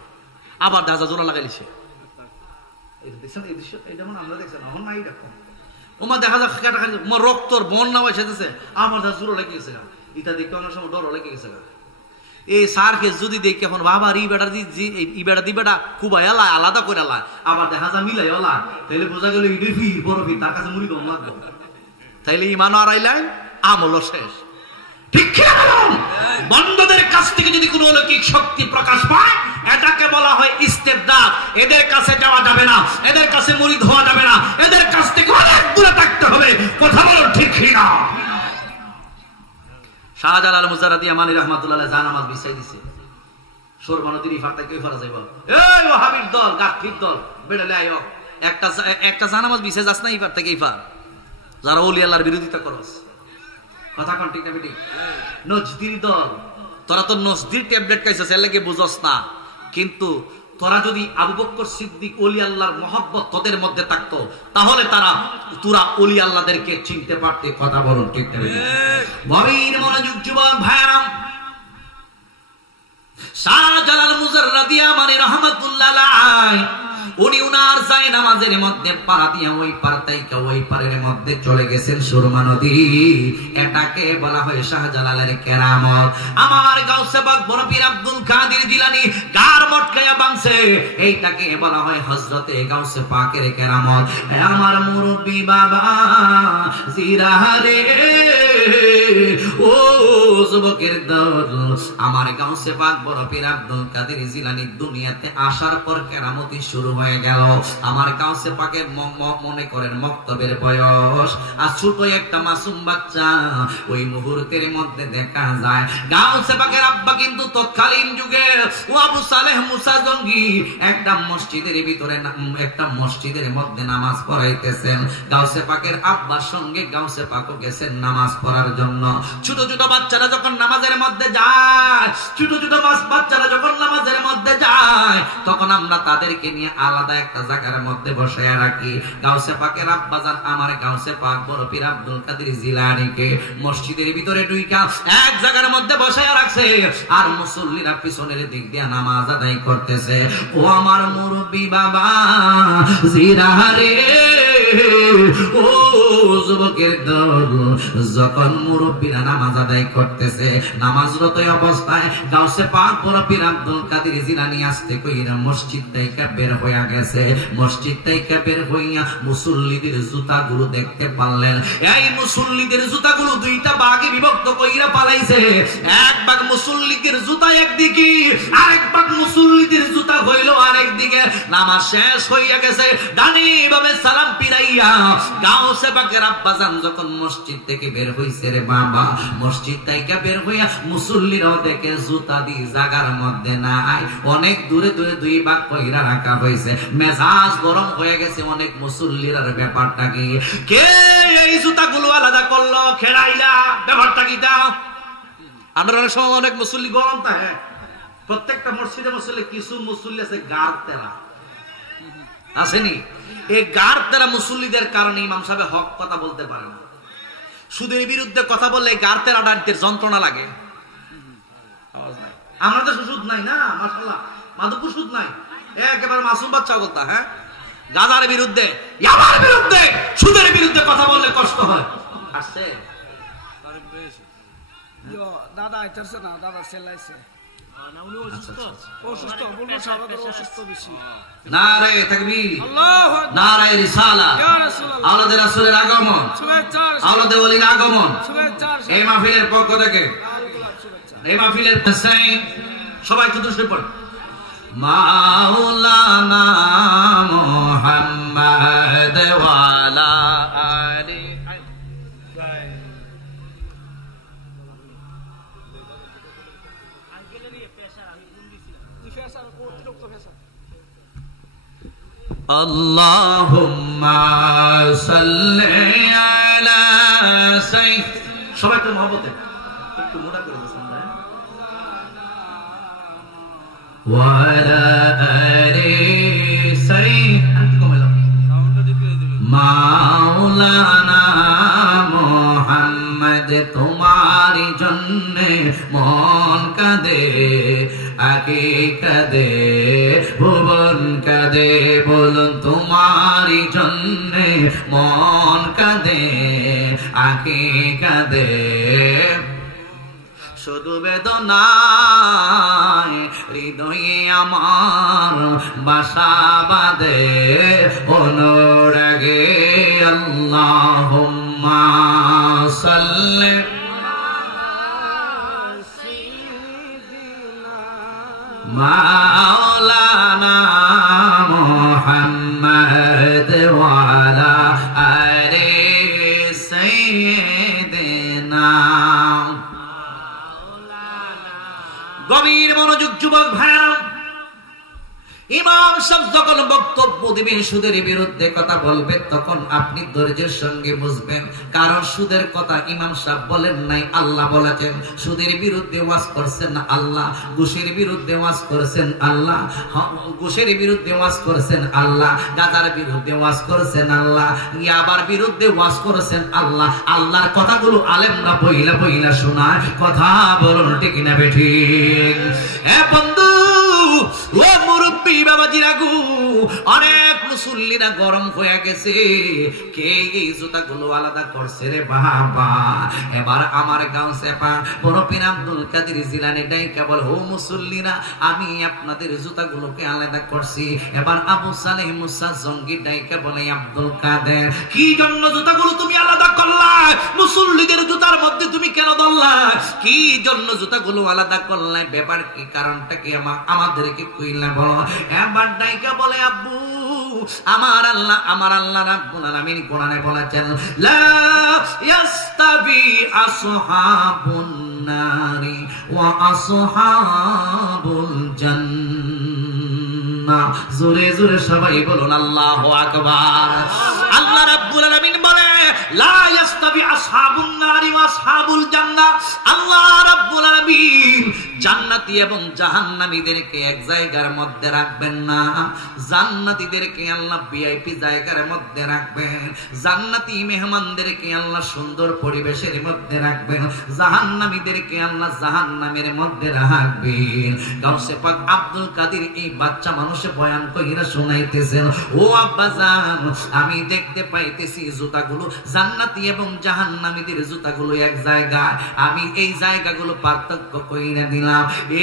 আবার দেখা জোড়া লাগাইছে। আমরা দেখছেন এখন নাই দেখতাম। ওমা দেখা যায় রক্তর বন্যা বসেছে, আমার দেখা জোড়া লেগে গেছে। এটা দেখতে অনেক সময় ডর লেগে গেছে। এই সার্কেস যদি দেখি এখন বাবা ই বেটা দি বেটা খুবই আলাদা করে আলায়, আবার দেখা যায় মিলাই ওলা, তাইলে বোঝা গেল ইডে ফির বড় ফির, তার কাছে মুড়ি দম লাগবে। তাইলে ইমানও আড়াইলাই আমলও শেষ। ঠিক বন্ধদের কাছ থেকে যদি কোনো অলৌকিক শক্তি প্রকাশ পায় এটাকে বলা হয় ইস্তেবদাদ। এদের কাছে যাওয়া যাবে না, এদের কাছে মুরিদ হওয়া যাবে না, এদের কাছ থেকে অনেক দূরে থাকতে হবে। কথা বলো ঠিক না? শাহজালাল মুজাররদি আমানি রাহমাতুল্লাহ জানামাজ বিছাই দিছে সরবা নদীর ইফার থেকে ইফার যাইব। এই ওয়াহাবির দল, গাফির দল বেড়ালে আইও, একটা জানামাজ বিছাই যাস না ইফার থেকে ইফার, যারা ওলি আল্লাহর বিরোধিতা করস। কথা কোন ঠিক না বেটি? নজদির দল, তোরা তো নজদির ট্যাবলেট খাইছস, এর লাগি বুঝস না। কিন্তু তোরা যদি আবু বকর সিদ্দিক ওলি আল্লাহর মহব্বত তোদের মধ্যে থাকতো তাহলে তোরা ওলি আল্লাহদেরকে চিনতে পারতে। কথা বলুন ঠিক না বেটি? বড়ির মনোযোগ যুবক ভাইরাম, শাহজালাল মুজাররদি আমানি রাহমাতুল্লাহ আলাইহি উনি উনার নামাজের মধ্যে পাড়া দিয়ে ওই পার থেকে ওই পারের মধ্যে চলে গেছেন সুরমা নদী। এটাকে বলা হয় শাহজালালের কেরামত। আমার গাউসে পাক বড় পীর আব্দুল কাদের জিলানী গার মটকায়া বাংছে, এইটাকে বলা হয় হযরতে গাউসে পাকের কেরামত। আমার মুরব্বি বাবা জিরারে ও যুবকের দল, আমার গাউসে পাক বড় পীর আব্দুল কাদের জিলানী দুনিয়াতে আসার পর কেরামতি শুরু হয়ে গেল। আমার গাউসে পাকের মনে করেন মক্তবের বয়স আর ছোট একটা মাসুম বাচ্চা। ওই মুহূর্তের মধ্যে দেখা যায় গাউসে পাকের আব্বা কিন্তু তৎকালীন যুগে ও আবু সালেহ মুসা জঙ্গি একটা মসজিদের মধ্যে নামাজ পড়াইতেছেন। গাউসে পাকের আব্বার সঙ্গে গাউসে পাকও গেছেন নামাজ পড়ার জন্য। ছোট ছোট বাচ্চারা যখন নামাজের মধ্যে যায়, বাচ্চারা যখন নামাজের মধ্যে যায়, তখন আমরা তাদেরকে নিয়ে আলাদা একটা জায়গার মধ্যে বসায় রাখি। গাউসে পাকের আব্বাজান আমার গাউসে পাক বড় পীর আব্দুল কাদের জিলানীকে মসজিদের ভিতরে ঢুইকা এক জায়গার মধ্যে বসায় রাখছে, আর মুসল্লিরা পিছনের দিক দিয়ে নামাজ আদায় করতেছে। ও আমার মুরব্বি বাবা জিরারে ও যুবকের দল, যখন মুরব্বীরা নামাজ আদায় করতেছে, নামাজরত অবস্থায় গাউসে পাক বড় পীর আব্দুল কাদের জিলানী আসতে কইরা মসজিদ থেকে বের হইয়া গেছে। মসজিদ থেকে বের হইয়া মুসল্লিদের জুতাগুলো দেখতে পারলেন। এই মুসল্লিদের জুতাগুলো দুইটা ভাগে বিভক্ত কইরা পালাইছে। এক ভাগ মুসল্লিদের জুতা একদিকে, আরেক ভাগ মুসল্লিদের জুতা হইল আরেক দিকে। নামাজ শেষ হইয়া গেছে, ডানে বামে সালাম পিরাইয়া গাউসে পাকের আব্বাজান যখন মসজিদ থেকে বের হইছে রে বাবা, মসজিদ থেকে বের হইয়া মুসল্লিরাও দেখে জুতা দি জায়গার মধ্যে নাই, অনেক দূরে দূরে দুই ভাগ কইরা রাখা হয়েছে। মেজাজ গরম হয়ে গেছে অনেক মুসল্লিরার। ব্যাপারটা কি, কে এই জুতাগুলো আলাদা করলো, খেলাইলা ব্যাপারটা কি? দাও আমরা সময় অনেক মুসল্লি গরম থাকে। প্রত্যেকটা মসজিদে মুসল্লি কিছু মুসল্লি আছে গার তেলা আসেনি। এই গার তেলা মুসল্লিদের কারণে ইমাম সাহেব হক কথা বলতে পারে না। সুদের বিরুদ্ধে কথা বললে গার তেলা ডানতে যন্ত্রণা লাগে। আমরা তো সুদ নাই না, মাশাআল্লাহ মাদকপুর সুদ নাই, একেবারে মাসুম বাচ্চা বলতা। হ্যাঁ, গাজার বিরুদ্ধে, ইয়াবার বিরুদ্ধে, সুদের বিরুদ্ধে কথা বললে কষ্ট হয়। আসছে দাদা আইতারছে না, দাদা সেলাইছে না, উনি অসুস্থ বলবো সাহাবাদের অসুস্থ বেশি। নারে তাকবীর, নারে রিসালাত, আওলাদে রাসূলের আগমন, আওলাদে ওলির আগমন। এই মাহফিলের পক্ষ থেকে, এই মাহফিলের সবাই তো দৃষ্টি পড়ে মাওলানা মুহাম্মদ ওয়ালা আলি। আল্লাহুম্মা সাল্লি আলা সাইয়্যিদ। সবাই একটু মহব্বতে একটু মোটা করে দিয়েছেন ওয়ালা আলি সাইয়্যিদ। মাওলানা মুহাম্মদ তোমারি জন্যে মন কাঁদে, আগে কাঁদে, ভুবন কাঁদে, বলুন তোমারি জন্যে মন কাঁদে, আগে কাঁদে। শুধু বেদনায় হৃদয়ে আমার বাসা বাঁধে অনুরাগে। আল্লাহুম্মা সাল্লি মাওলানা মুহাম্মদ ওয়ালা আলি সাইয়্যিদিনা। গভীর মনোযোগ যুবক ভাইরা, ইমাম সাহেব যখন বক্তব্য দিবেন, সুদের বিরুদ্ধে কথা বলবেন, তখন আপনি ধৈর্যের সঙ্গে বুঝবেন। কারণ সুদের কথা ইমাম সাহেব বলেন নাই, আল্লাহ বলেছেন। সুদের বিরুদ্ধে ওয়াজ করছেন আল্লাহ, ঘুষের বিরুদ্ধে ওয়াজ করছেন আল্লাহ, ঘুষের বিরুদ্ধে ওয়াজ করছেন আল্লাহ, গাঁজার বিরুদ্ধে ওয়াজ করছেন আল্লাহ, ইয়াবার বিরুদ্ধে ওয়াজ করছেন আল্লাহ। আল্লাহর কথাগুলো আলেমরা বইলা বইলা শোনায়। কথা বলুন ঠিক না বেঠিক? হ্যাঁ বন্ধু, ও মুরব্বী বাবাজিরা গো, অনেক মুসল্লিরা গরম হয়ে গেছে, কে এই জুতাগুলো আলাদা করছে রে বাবা। এবার আমার গাউসে পাক বড় পীর আব্দুল কাদের জিলানী ডাইকা বলে, ও মুসল্লিরা, আমি আপনাদের জুতাগুলোকে আলাদা করছি। এবার আবু সালেহ মুসা জঙ্গি ডাইকা বলে, আব্দুল কাদের, কি জন্য জুতাগুলো তুমি আলাদা করলা? মুসল্লিদের জুতার মধ্যে তুমি কেন ধরলা? কি জন্য জুতাগুলো আলাদা করলে? ব্যাপার কি, কারণটা কি আমাদেরকে কইলা বলো। এবার ডাইকা বলে, আব্বু, আমার আল্লাহ রাব্বুল আলামিন কোরআনে বলেছেন, লা ইয়াস্তাবি আসহাবুন নারি ওয়া আসহাবুল জান্নাহ। জোরে জোরে সবাই বলুন আল্লাহু আকবার। আল্লাহ রাব্বুল আলামিন বলে, লা ইয়াস্তাবি আসহাবুন নারি ওয়া আসহাবুল জান্নাহ। আল্লাহ রাব্বুল আলামিন জান্নাতি এবং জাহান্নামীদেরকে এক জায়গার মধ্যে রাখবেন না। জান্নাতীদেরকে আল্লাহ ভিআইপি জায়গার মধ্যে রাখবেন, জান্নাতি মেহমানদেরকে আল্লাহ সুন্দর পরিবেশের মধ্যে রাখবেন, জাহান্নামীদেরকে আল্লাহ জাহান্নামের মধ্যে রাখবেন। গাউসে পাক আব্দুল কাদের এই বাচ্চা মানুষে বয়ান কইরা শুনাইতেছেন, ও আব্বাজান, আমি দেখতে পাইতেছি জুতাগুলো জান্নাতি এবং জাহান্নামীদের জুতাগুলো এক জায়গায়। আমি এই জায়গাগুলো পার্থক্য কইরা দিলাম।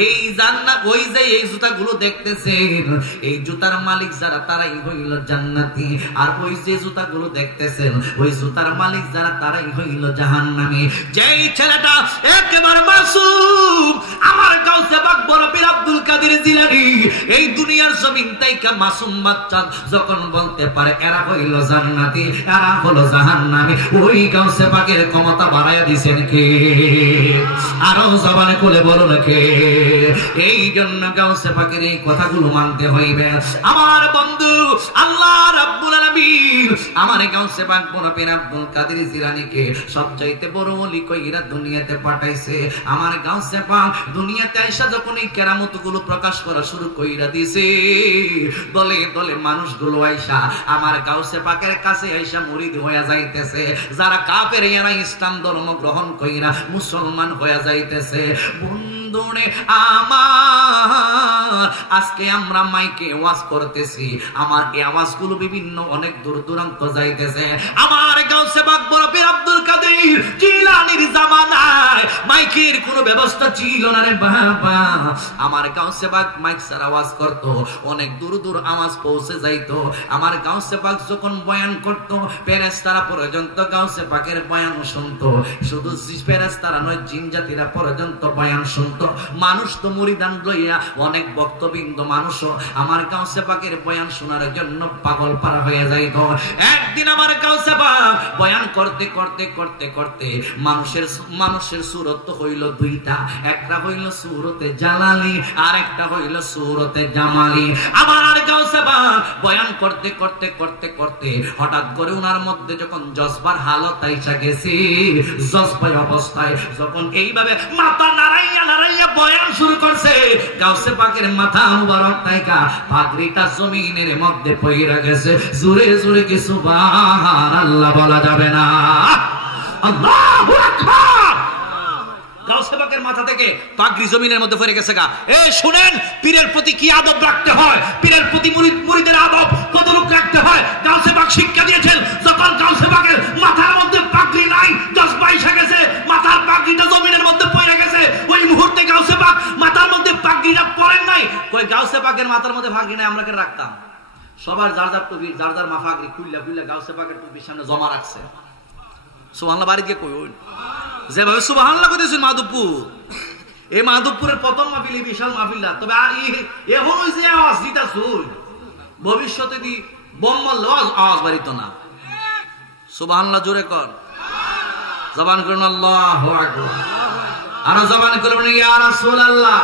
এই জান্নাত, ওই যে এই জুতাগুলো দেখতেছেন, এই জুতার মালিক যারা তারাই হইল জান্নাতি, আর ওই যে জুতাগুলো দেখতেছেন, ওই জুতার মালিক যারা তারাই হইল জাহান্নামী। যেই ছেলেটা একেবারে মাসুম, আমার গাউসে পাক বড় পীর আব্দুল কাদের জিলানী এই দুনিয়ার জমিন থেকে মাসুম বাচ্চা যখন বলতে পারে এরা হইল জান্নাতি, এরা হলো জাহান্নামী, ওই গাউসে পাকের ক্ষমতা বাড়াইয়া দিবেন কে? আরো জবানে কোলে বলো না কে? এই জন্য গাউসে পাকের এই কথাগুলো মানতে হইবে আমার বন্ধু। আল্লাহ রাব্বুল আলামিন আমার গাউসে পাক বড় পীর আব্দুল কাদের জিলানীকে সবচাইতে বড় ওলি কইরা দুনিয়াতে পাঠাইছে। আমার গাউসে পাক দুনিয়াতে আইসা যখন এই কেরামতগুলো প্রকাশ করা শুরু কইরা দিছে, দলে দলে মানুষগুলো আইসা আমার গাউসে পাকের কাছে আইসা মুরিদ হইয়া যাইতেছে। যারা কাফের এরা ইসলাম ধর্ম গ্রহণ কইরা মুসলমান হইয়া যাইতেছে। বন্ধুরে আমার, আজকে আমরা মাইকে ওয়াজ করতেছি, আমার এই আওয়াজগুলো বিভিন্ন অনেক দূর দূরান্ত যাইতেছে। আমার গাউসে পাক বড় পীর আব্দুল কাদের জিলানীর জামানায় মাইকের কোনো ব্যবস্থা ছিল না রে বাবা। আমার গাউসে পাক মাইক ছাড়া আওয়াজ করতো, অনেক দূর দূর আওয়াজ পৌঁছে যাইতো। আমার গাউসে পাক যখন বয়ান করতো, ফেরেশতারা পর্যন্ত গাউসে পাকের বয়ান শুনতো। শুধু ফেরেশতারা নয়, জিন জাতিরা পর্যন্ত বয়ান শুনতো। মানুষ তো মুরিদান লইয়া অনেক ভক্তবৃন্দ মানুষও আমার গাউসে পাকের বয়ান শোনার জন্য পাগল পারা হয়ে যাইতো। একদিন আমার গাউসে পাক বয়ান করতে করতে করতে করতে মানুষের সুরত হইল দুইটা, একটা হইল সুরতে জালালি আর একটা হইল সুরতে জামালি। আমার গাউসে পাক বয়ান করতে করতে করতে করতে হঠাৎ করে উনার মধ্যে যখন জজবার হালত আইসা গেছে, জজবা অবস্থায় যখন এইভাবে মাথা নাড়াইয়া নাড়াইয়া বয়ান শুরু করছে, গাউসে পাকের মাথা মুবারক তাইকা পাগড়িটা জমিনের মধ্যে পইরা গেছে। জোরে জোরে কি সুবহানাল্লাহ বলা যাবে না? আল্লাহু আকবার। গাউসে পাকের মাথা থেকে পাগড়ি জমিনের মধ্যে পড়ে গেছে গা। এই শুনেন, পীরের প্রতি কি আদব রাখতে হয়, পীরের প্রতি মুরিদের আদব কতটুকু রাখতে হয়, গাউসে পাক শিক্ষা দিয়েছেন। যখন গাউসে পাকের মাথার মধ্যে পাগড়ি নাই, জজবা এসে গেছে, মাথার পাগড়িটা জমিনের মধ্যে পড়ে গেছে, ওই মুহূর্তে গাউসে পাক মাথার মধ্যে পাগড়িটা পড়েন নাই। কই গাউসে পাকের মাথার মধ্যে পাগড়ি নাই, আমরা কে রাখতাম? সবার যার যার টুপি, যার যার মাথা পাগড়ি খুললা খুললা গাউসে পাকের টুপির সামনে জমা রাখছে। সুবহানাল্লাহ বাড়ি গিয়ে কই যেভাবে সুবহানাল্লাহ কইতেছেন মাধবপুর, এই মাধবপুরের প্রথম মাহফিল, বিশাল মাহফিলটা। তবে এখন ওই যে আওয়াজ দিতা শুন, ভবিষ্যতে দি বম্মল আওয়াজ বাড়িত না। সুবহানাল্লাহ জোরে কর, জবান করুন আল্লাহু আকবার। আর জবান করুন ইয়া রাসূলুল্লাহ।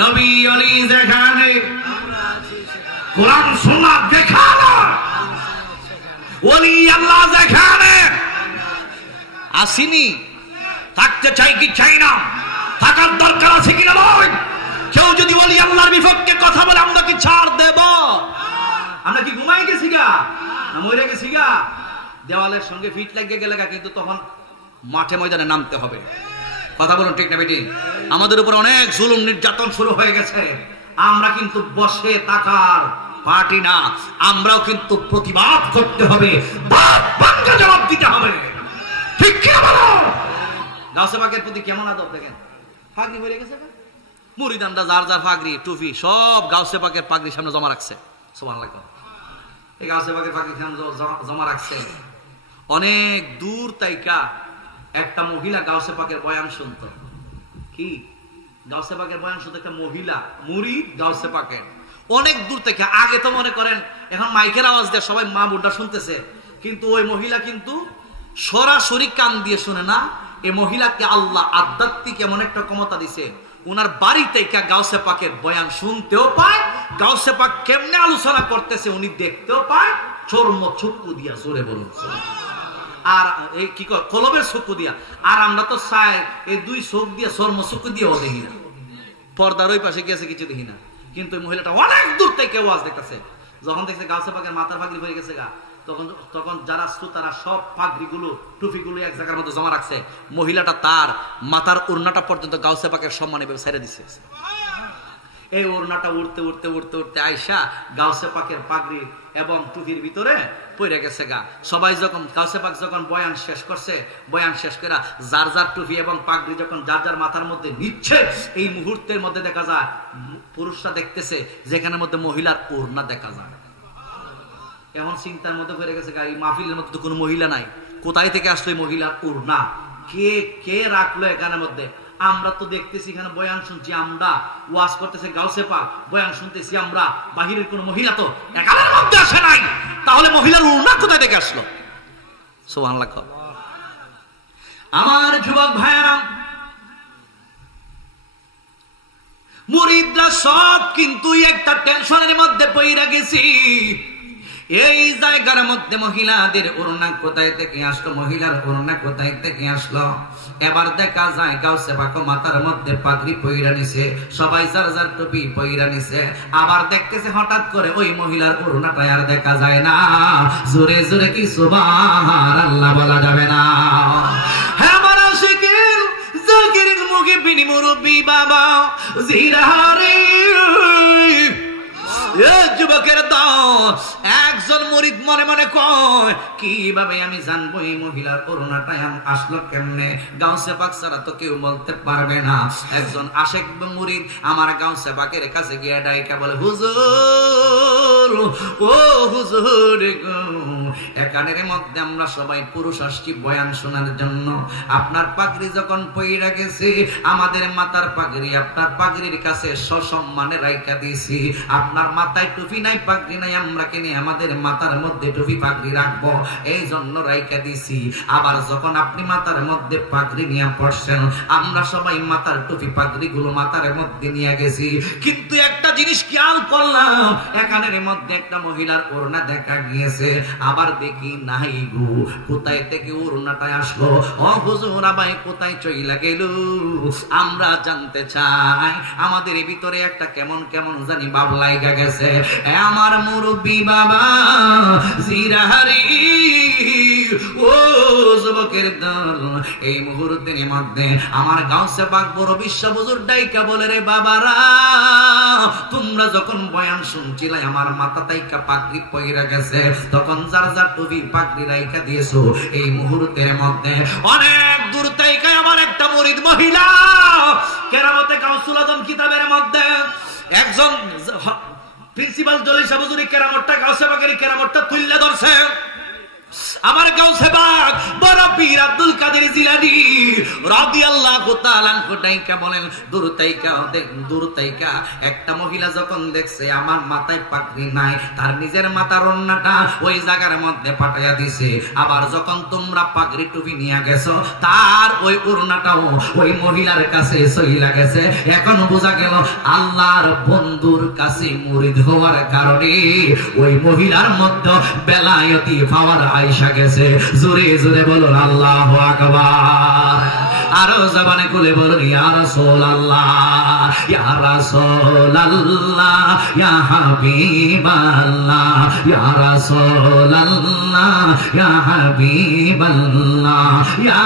নবী ওলি যেখানে, কোরআন সুন্নাহ দেখানো, ওলি আল্লাহ যেখানে আসিনি, থাকতে চাই কি চাই না, থাকার দরকার আছে কিনা নয়। কেউ যদি ওলি আল্লাহর বিপক্ষে কথা বলে আমরা কি ছাড় দেব? আমরা কি ঘুমাই গেছি গা না মরে গেছি গা? দেওয়ালের সঙ্গে ফিট লাগিয়ে গেলে গা, কিন্তু তখন মাঠে ময়দানে নামতে হবে। কথা বলুন ঠিক না বেটি? আমাদের উপর অনেক জুলুম নির্যাতন শুরু হয়ে গেছে, আমরা কিন্তু বসে থাকার পার্টি না, আমরাও কিন্তু প্রতিবাদ করতে হবে, জবাব দিতে হবে, ঠিক কি বলো? গাউসে পাকের প্রতি কেমন আদব দেখেন, পাগড়ি হয়ে গেছে, মুরিদানরা যার যার পাগড়ি টুপি সব গাউসে পাকের পাগড়ির সামনে জমা রাখছে। সুবহানাল্লাহ, এই গাউসে পাকের পাগড়ির সামনে জমা রাখছে। অনেক দূর তাইকা একটা মহিলা গাউসে পাকের বয়ান শুনতো। কি গাউসে পাকের বয়ান শুনতো একটা মহিলা, মুরিদ গাউসে পাকের, অনেক দূর থেকে। আগে তো মনে করেন এখন মাইকের আওয়াজ দিয়ে সবাই মা বুড্ডা শুনতেছে, কিন্তু ওই মহিলা কিন্তু সরাসরি কান দিয়ে শুনে না। এই মহিলাকে আল্লাহ আধ্যাত্মিক এমন একটা ক্ষমতা দিছে, ওনার বাড়ি থেকে গাউসে পাকের বয়ান শুনতেও পায়, গাউসে পাক কেমনে আলোচনা করতেছে উনি দেখতেও পায়, চর্ম চক্ষু দিয়া, জোরে বলুন, আর এই কি কলবের চক্ষু দিয়া। আর আমরা তো চাই এই দুই চোখ দিয়ে চর্ম চক্ষু দিয়েও দেখি না, পর্দার ওই পাশে গেছে কিছু দেখি না, কিন্তু ওই মহিলাটা অনেক দূর থেকে ওয়াজ দেখতেছে। যখন দেখছে গাউসে পাকের মাথার পাগড়ি হয়ে গেছে গা, তখন যারা শ্রোতারা সব পাগড়িগুলো টুপিগুলো এক জায়গার মধ্যে জমা রাখছে, মহিলাটা তার মাথার ওড়নাটা পর্যন্ত গাউসে পাকের সম্মানে ছেড়ে দিচ্ছে। এই ওড়নাটা উড়তে উড়তে উড়তে উড়তে আয়সা গাউসে পাকের পাগড়ি এবং টুপির ভিতরে পড়ে গেছে গা। সবাই যখন গাউসে পাক যখন বয়ান শেষ করছে, বয়ান শেষ করে যার যার টুপি এবং পাগড়ি যখন যার যার মাথার মধ্যে নিচ্ছে, এই মুহূর্তের মধ্যে দেখা যায় পুরুষরা দেখতেছে যেখানের মধ্যে মহিলার ওড়না দেখা যায়। এমন চিন্তার মধ্যে পড়ে গেছে গা, এই মাহফিলের মধ্যে তো কোনো মহিলা নাই, কোথায় থেকে আসলো এই মহিলার ওড়না, কে রাখলো এখানের মধ্যে? আমরা তো দেখতেছি এখানে বয়ান শুনছি, আমরা ওয়াজ করতেছে গাউসে পাক, বয়ান শুনতেছি আমরা, বাহিরের কোন মহিলা তো এখানের মধ্যে আসে নাই, তাহলে মহিলার ওড়না কোথায় থেকে আসলো? সুবহানাল্লাহ। আমার যুবক ভাইরা, মুরিদরা সব কিন্তু একটা টেনশনের মধ্যে পড়ে গেছি। এই জায়গার মধ্যে মহিলাদের ওড়না কোথায় থেকে আসলো, মহিলার ওড়না কোথায় থেকে আসলো? এবার দেখা যায় গাউসে পাক মাথার মধ্যে পাগড়ি পইরা নিছে, সবাই যার যার টুপি পইরা নিছে। আবার দেখতেছে হঠাৎ করে ওই মহিলার ওড়নাটা আর দেখা যায় না। জোরে জোরে কি সুবহানাল্লাহ বলা যাবে না? হ্যাঁ, আমার আশিকিন জাকিরিন মুখে বিনি মুরব্বি বাবা জিরাহারে যুবকের দল, একজন মুরিদ মনে মনে কয়, কিভাবে আমি জানবো এই মহিলার করোনাটা আসলো কেমনে? গাউসে পাক ছাড়া তো কেউ বলতে পারবে না। একজন আশেক মুরিদ আমার গাউসে পাকের কাছে গিয়ে ডাইকা বলে, হুজুর, ও হুজুর, এখানের মধ্যে আমরা সবাই পুরুষ আসছি বয়ান শোনার জন্য। আপনার পাগড়ি যখন পইরা গেছে, আমাদের মাথার পাগড়ি আপনার পাগড়ির কাছে সসম্মানে রাইখা দিয়েছি। আপনার মাথায় টুপি নাই, পাগড়ি নাই, আমরা কিনে আমাদের মাথার মধ্যে টুপি পাগড়ি রাখবো, এই জন্য রাইখা দিছি। আবার যখন আপনি মাথার মধ্যে পাগড়ি নিয়ে পড়ছেন, আমরা সবাই মাথার টুপি পাগড়ি গুলো মাথার মধ্যে নিয়ে গেছি। কিন্তু একটা জিনিস খেয়াল করলাম, এখানের মধ্যে একটা মহিলার ওড়না দেখা গিয়েছে। আবার দেখি নাই গো, কোথায় থেকে ওড়নাটা আসলো? ও হুজুর, আবার কোথায় চইলা গেল? আমরা জানতে চাই। আমাদের ভিতরে একটা কেমন কেমন জানি ভাব লাগা গেছে। আমার মুরব্বি বাবা জিরাহারি, ও যুবকের দল, এই মুহূর্তের মধ্যে আমার গাউসে পাক বড় বিশ্ব হুজুর ডাইকা বলে, রে বাবারা, তোমরা যখন বয়ান শুনছিলে আমার মাথা তাইকা পাগড়ি পইরা গেছে, তখন যার যার টুপি পাগড়ি রাইখা দিয়েছো। এই মুহূর্তের মধ্যে অনেক দূর তাইকা আমার একটা মুরিদ মহিলা কেরামতে গাউসুল আজম কিতাবের মধ্যে একজন প্রিন্সিপাল জলিল সাহেব হুজুর কেরামতটা গাউসে পাকের কেরামতটা তুলে ধরছে। আমার গাউসে পাক বড় পীর আব্দুল কাদের জিলানী রাদিয়াল্লাহু তাআলা আনহু ডাইকা বলেন, দূর তাইকা একটা মহিলা যখন দেখছে আমার মাথায় পাগড়ি নাই, তার নিজের মাথার ওড়নাটা ওই জায়গার মধ্যে পাঠাইয়া দিছে। আবার যখন তোমরা পাগড়ি টুপি নিয়ে গেছো, তার ওই ওড়নাটাও ওই মহিলার কাছে চইলা গেছে। এখন বোঝা গেল আল্লাহর বন্ধুর কাছে মুরিদ হওয়ার কারণে ওই মহিলার মধ্যে বেলায়েতি পাওয়ার আয়েশা গেছে। জোরে জোরে বলুন আল্লাহু আকবার। আরো জবানে খুলে বলুন ইয়া রাসূলুল্লাহ, ইয়া রাসূলুল্লাহ, ইয়া হাবিবাল্লাহ, ইয়া রাসূলুল্লাহ, ইয়া হাবিবাল্লাহ, ইয়া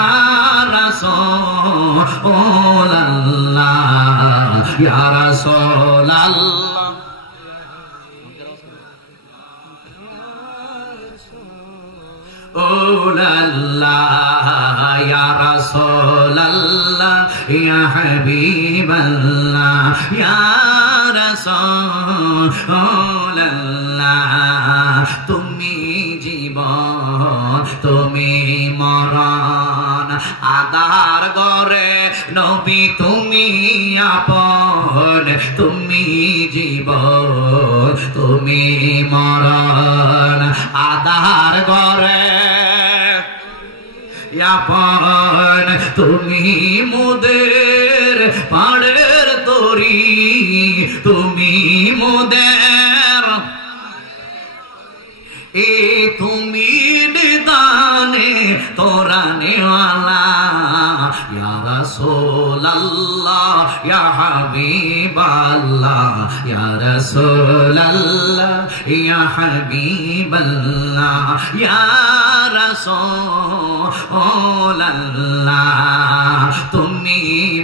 রাসূলুল্লাহ, ইয়া রাসূলুল্লাহ। ওলাল্লাহ ইয়া রাসূলাল্লাহ ইয়া হাবিবাল্লাহ ইয়া রাসূলাল্লাহ তুমি জীবন তুমি মরণ আদার গরে নবী তুমি আপন তুমি জীবন তুমি মরণ আদার গরে আপন তুমি মোদের পাড়ের তরি তুমি মোদের এ তুমি নিদানে তোরানেওয়ালা ইয়া রাসূলাল্লাহ ইয়া হাবিবাল্লাহ ইয়া রাসূলাল্লাহ ইয়া হাবিবাল্লাহ ইয়া রাসূলাল্লাহ তুমি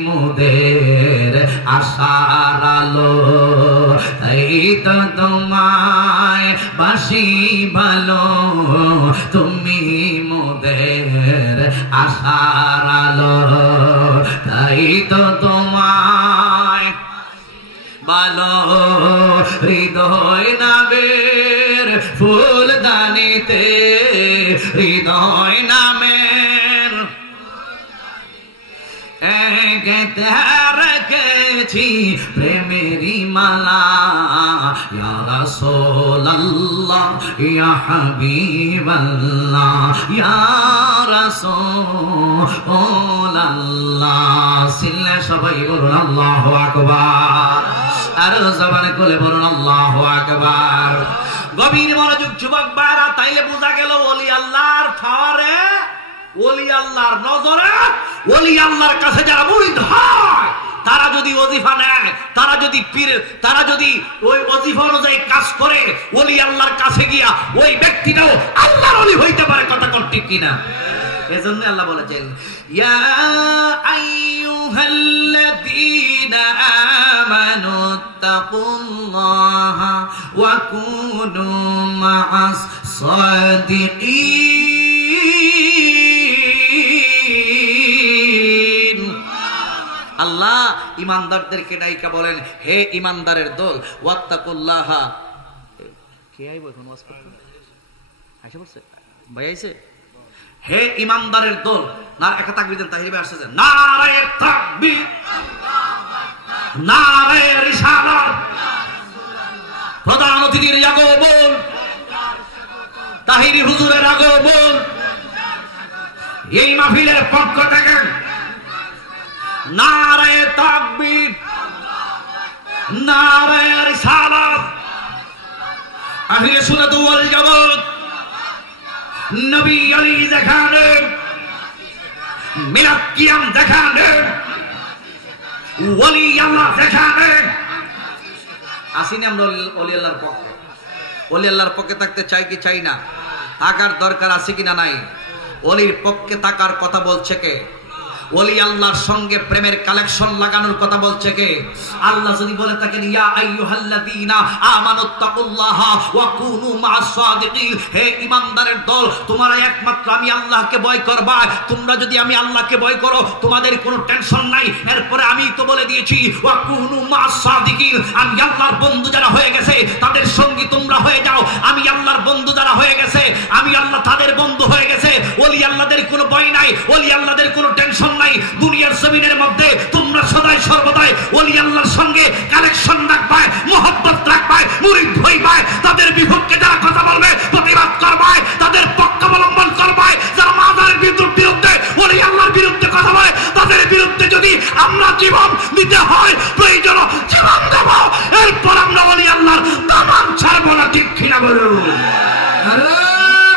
মোদের আশার আলো তাই তো তোমায় বাসি ভালো তুমি মোদের আশার আলো তাই তো তোমায় ভালো হৃদয় নামের ফুলদানিতে হৃদয় নামের রেখেছি প্রেমেরি মালা ইয়া রাসূলাল্লাহ ইয়া হাবিবাল্লাহ ইয়া রাসূলাল্লাহ সিল্লে সবাই বলুন আল্লাহু আকবার আর জবানে কোলে বলুন আল্লাহু আকবার গভীর মনোযোগ যুবক ভাইরা তাইলে বোঝা গেল ওলি আল্লাহর ফাওয়ারে ওলি আল্লাহর নজরে ওলি আল্লাহর কাছে যারা মুরিদ হয় তারা যদি ওজিফা নেয় তারা যদি ওই ওজিফা অনুযায়ী কাজ করে ওলি আল্লাহর কাছে গিয়া ওই ব্যক্তিটাও আল্লাহর ওলি হইতে পারে কথা কোন ঠিক কিনা এজন্য আল্লাহ বলেছেন ইয়া আইয়ুহাল্লাযীনা আমানু তাকুল্লাহা ওয়া কুনু মা'আস সাদিকিন আল্লাহ ঈমানদারদেরকে ডাইকা বলেন হে ঈমানদারের দল ওয়াত্তাকুল্লাহা কে আইবো এখন ওয়াজ করতে আইসা পড়ছে ভাই আইছে হে ঈমানদারের দল না একটা তাকবীর দেন তাহির ভাই আসছে নারে তাকবীর নারে রিসালাত প্রধান অতিথির আগমন তাহিরি হুজুরের আগমন এই মাহফিলের পক্ষ থেকে নারে তাকবীর নারে রিসালাত আহলে সুন্নাত ওয়াল জামাত নবী আলী দেখানে মিলাদ কিয়াম দেখানে ওলি আল্লাহ দেখানে আসিনি আমরা ওলি আল্লাহর পক্ষে ওলি আল্লাহর পক্ষে থাকতে চাই কি চাই না থাকার দরকার আছে কিনা নাই ওলির পক্ষে থাকার কথা বলছে কে ওলি আল্লাহর সঙ্গে প্রেমের কালেকশন লাগানোর কথা বলছে কে আল্লাহ যদি বলে থাকেন ইয়া আইয়ুহাল্লাযীনা আমানুত্তাকুল্লাহা ওয়া কুনু মা'আস সাদিকিন হে ঈমানদারের দল তোমরা একমাত্র আমি আল্লাহকে ভয় করবা তোমরা যদি আমি আল্লাহকে ভয় করো তোমাদের কোনো টেনশন নাই এরপরে আমি তো বলে দিয়েছি ওয়া কুনু মা'আস সাদিকিন আমি আল্লাহর বন্ধু যারা হয়ে গেছে তাদের সঙ্গী তোমরা হয়ে যাও আমি আল্লাহর বন্ধু যারা হয়ে গেছে আমি আল্লাহ তাদের বন্ধু হয়ে গেছে ওলি আল্লাহদের কোনো ভয় নাই ওলি আল্লাহদের কোনো টেনশন নাই দুনিয়ার জমিনের মধ্যে তোমরা সদাই সর্বদাই ওলি আল্লাহর সঙ্গে কানেকশন রাখবে মোহব্বত রাখবে মুরিদ হইবে তাদের বিপক্ষে যারা কথা বলবে প্রতিবাদ করবে তাদের পক্ষ অবলম্বন করবে যারা মাজারের বিরুদ্ধে ওলি আল্লাহর বিরুদ্ধে কথা বলে তাদের বিরুদ্ধে যদি আমরা জীবন দিতে হয় প্রয়োজন জীবন দেব এরপর আমরা ওলি আল্লাহর দামান ছাড়ব না ঠিক কিনা বলুন আরে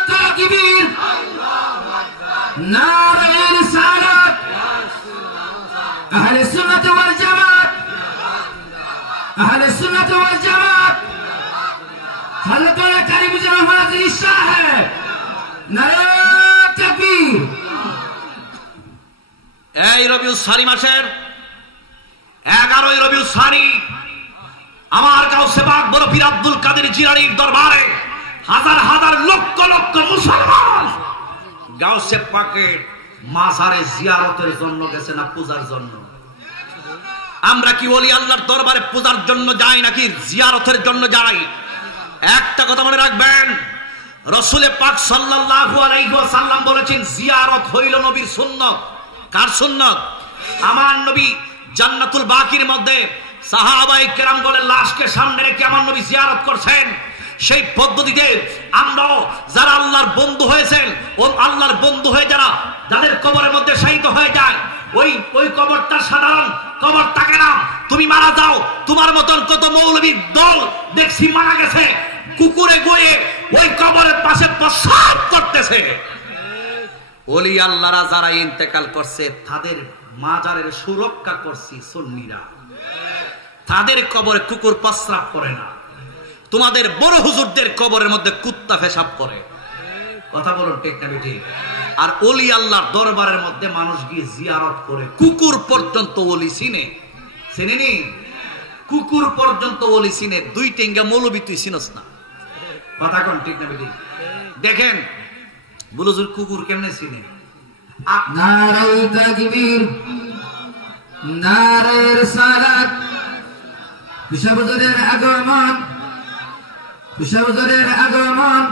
তাকবীর নারে রিসালাত আহলে সুন্নাত ওয়াল জামাত আহলে সুন্নাত ওয়াল জামাত হযরত কারিমুজ্জামান হাজির সাহেব নারে তাকবীর এই রবিউল সানি মাসের 11ই রবিউল সানি আমার গাউসে পাক বড় পীর আব্দুল কাদের জিলানীর দরবারে হাজার হাজার লক্ষ লক্ষ মুসলমান গাউসে পাকের মাজারে জিয়ারতের জন্য গেছে না পূজার জন্য? আমরা কি ওলি আল্লাহর দরবারে পূজার জন্য যাই নাকি জিয়ারতের জন্য যাই? একটা কথা মনে রাখবেন, রাসূলে পাক সাল্লাল্লাহু আলাইহি ওয়াসাল্লাম বলেছেন জিয়ারত হইল নবীর সুন্নাত। কার সুন্নাত? আমার নবী জান্নাতুল বাকির মধ্যে সাহাবায়ে কেরাম বলে লাশকে সামনে রেখে আমার নবী জিয়ারত করছেন। সেই পদ্ধতিতে আমরাও যারা আল্লাহর বন্ধু হয়েছেন ও আল্লাহর বন্ধু হয়ে যাদের কবরের মধ্যে শায়িত হয়ে যায়, ওই কবরটা সাধারণ কবর থাকে না। তুমি মারা যাও, তোমার মতন কত মৌলবীর দল দেখছি মারা গেছে কুকুরে গয়ে ওই কবরের পাশে প্রসাব করতেছে। ওলি আল্লাহরা যারা ইন্তেকাল করছে তাদের মাজারের সুরক্ষা করছি সুন্নিরা, তাদের কবরে কুকুর প্রস্রাব করে না। তোমাদের বড় হুজুরদের কবরের মধ্যে কুত্তা পেশাব করে। কথা বলুন ঠিক না ঠিক? আর ওলি আল্লাহর দরবারের মধ্যে মানুষ গিয়ে জিয়ারত করে। কুকুর পর্যন্ত ওলি চিনেনি? কুকুর পর্যন্ত ওলি চিনে। দুই টেঙ্গা মৌলবি তুই চিনস না। কথা কোন ঠিক না ঠিক? দেখেন বুলুজুর কুকুর কেমনে চিনে। নারায়ে তাকবীর, নারায়ে রিসালাত, বিশ্বহুজুরের আগমন, বিশ্বহুজুরের আগমন,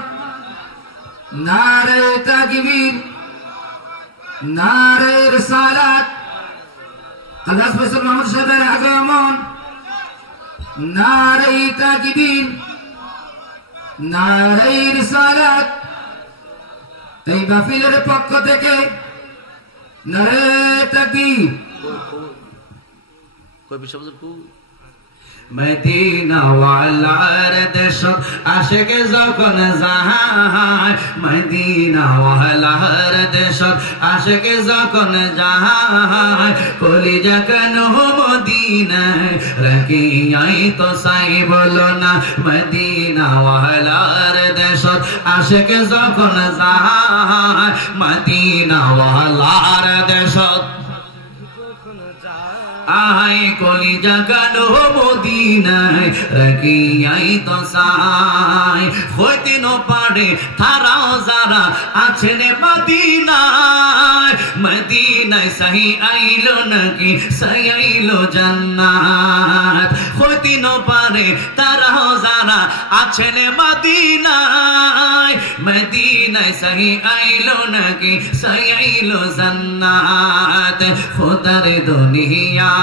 নারায়ে তাকবীর, নারায়ে রিসালাত, হযরত ফয়সাল মাহমুদ সাহেবের আগমন, নারায়ে তাকবীর, নারায়ে রিসালাত। এই মাহফিলের পক্ষ থেকে নারায়ে তাকবীর। কই বিশ্বহুজুর কো মদিনা ওয়ালার দেশ আশিক যখন যায়, মদিনা ওয়ালার দেশ আশিক যখন যায়, কলিজা কেন মদিনায় রাখিয়াই তো সাই বলো না। মদিনা ওয়ালার দেশ আশিক যখন যায়, মদিনা ওয়ালার দেশ আই কলিজা কানো মদিনায় রাখিয়াই তো সাই, হইতে ন পারে তারাও যারা আছেন মদিনায়। মদিনায় সাহি আইলো নাকি সাই আইলো জান্নাত, হইতে ন পারে তারাও যারা আছেন মদিনায়। মদিনায় সাহি আইলো নাকি সাই আইলো জান্নাত। খোদার দুনিয়া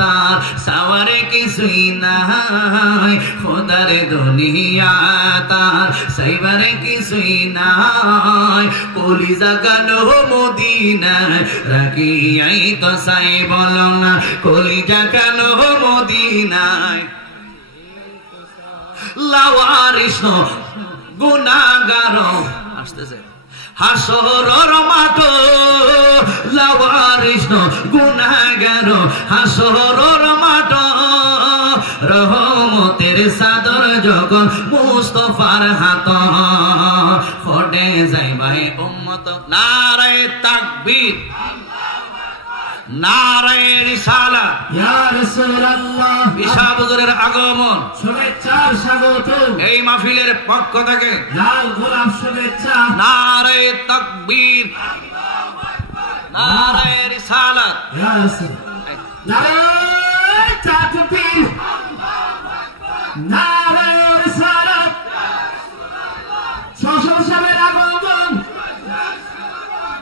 তার সাওয়ারে কিছুই নাই, খোদার দুনিয়া তার সাইবারে কিছুই নাই। কলিজা কানো মদিনায় রাখিয়াই তো সাই বলো না। কলিজা কানো মদিনায় লাওয়ারিস গুনাহগার আসতেছে হাসরের মাঠ, লাওয়ারিস গুনাহগার হাসরের মাঠ। রহমতের চাদর যখন মুস্তাফার হাত, ফটে যাইবাই উম্মত। নারায়ে তাকবীর, নারায়ে রিসালাত। ইয়া রাসূলুল্লাহ, বিশাল হুজুরের আগমন, শুভেচ্ছা স্বাগত। এই মাহফিলের পক্ষ থেকে লাল গোলাপ শুভেচ্ছা। নারায়ে তাকবীর, নারায়ে রিসালাত। ইয়া রাসূল, নারায়ে তাকবীর, নারায়ে রিসালাত। সশস্ত্রের আগমন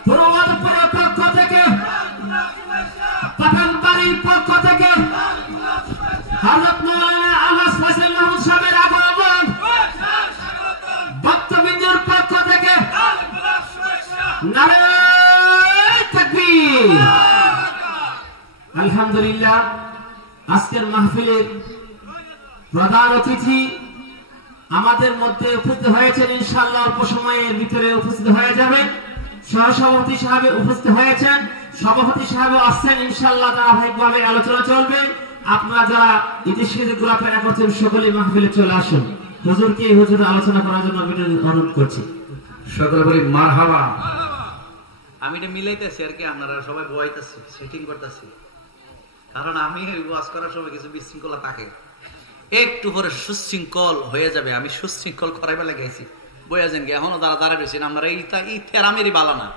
পূর্বপুরের পক্ষ থেকে, পাঠানবাড়ির পক্ষ থেকে হযরত মাওলানা আলহাজ ফয়সাল মাহমুদ সাহেবের আগমন, ভক্তবৃন্দের পক্ষ থেকে নারায়ে তাকবীর। আলহামদুলিল্লাহ, আজকের মাহফিলের প্রধান অতিথি আমাদের মধ্যে উপস্থিত হয়েছেন। ইনশাআল্লাহ অল্প সময়ের ভিতরে উপস্থিত হয়ে যাবেন। সহসভাপতি সাহেব উপস্থিত হয়েছেন, সভাপতি সাহেব আসছেন। ইনশাআল্লাহ ধারাবাহিকভাবে আলোচনা চলবে। আপনারা যারা ইতিহাসের গোলাপে একত্রে সকলে মাহফিলে চলে আসুন। হুজুরকে হুজুর আলোচনা করার জন্য অনুরোধ করছি। সকলে বলি মারহাবা। আমি এটা মিলাইতেছি আর কি, আপনারা সবাই বয়াইতেছি, সেটিং করতেছি। কারণ আমি ওয়াজ করার সময় কিছু বিশৃঙ্খলা থাকে, একটু পরে সুশৃঙ্খল হয়ে যাবে। আমি সুশৃঙ্খল করাইবার লাগাইছি, বইয়া যান গে এখনো যারা দাঁড়া রয়েছেন আপনারা এই থেরামেরই বালা না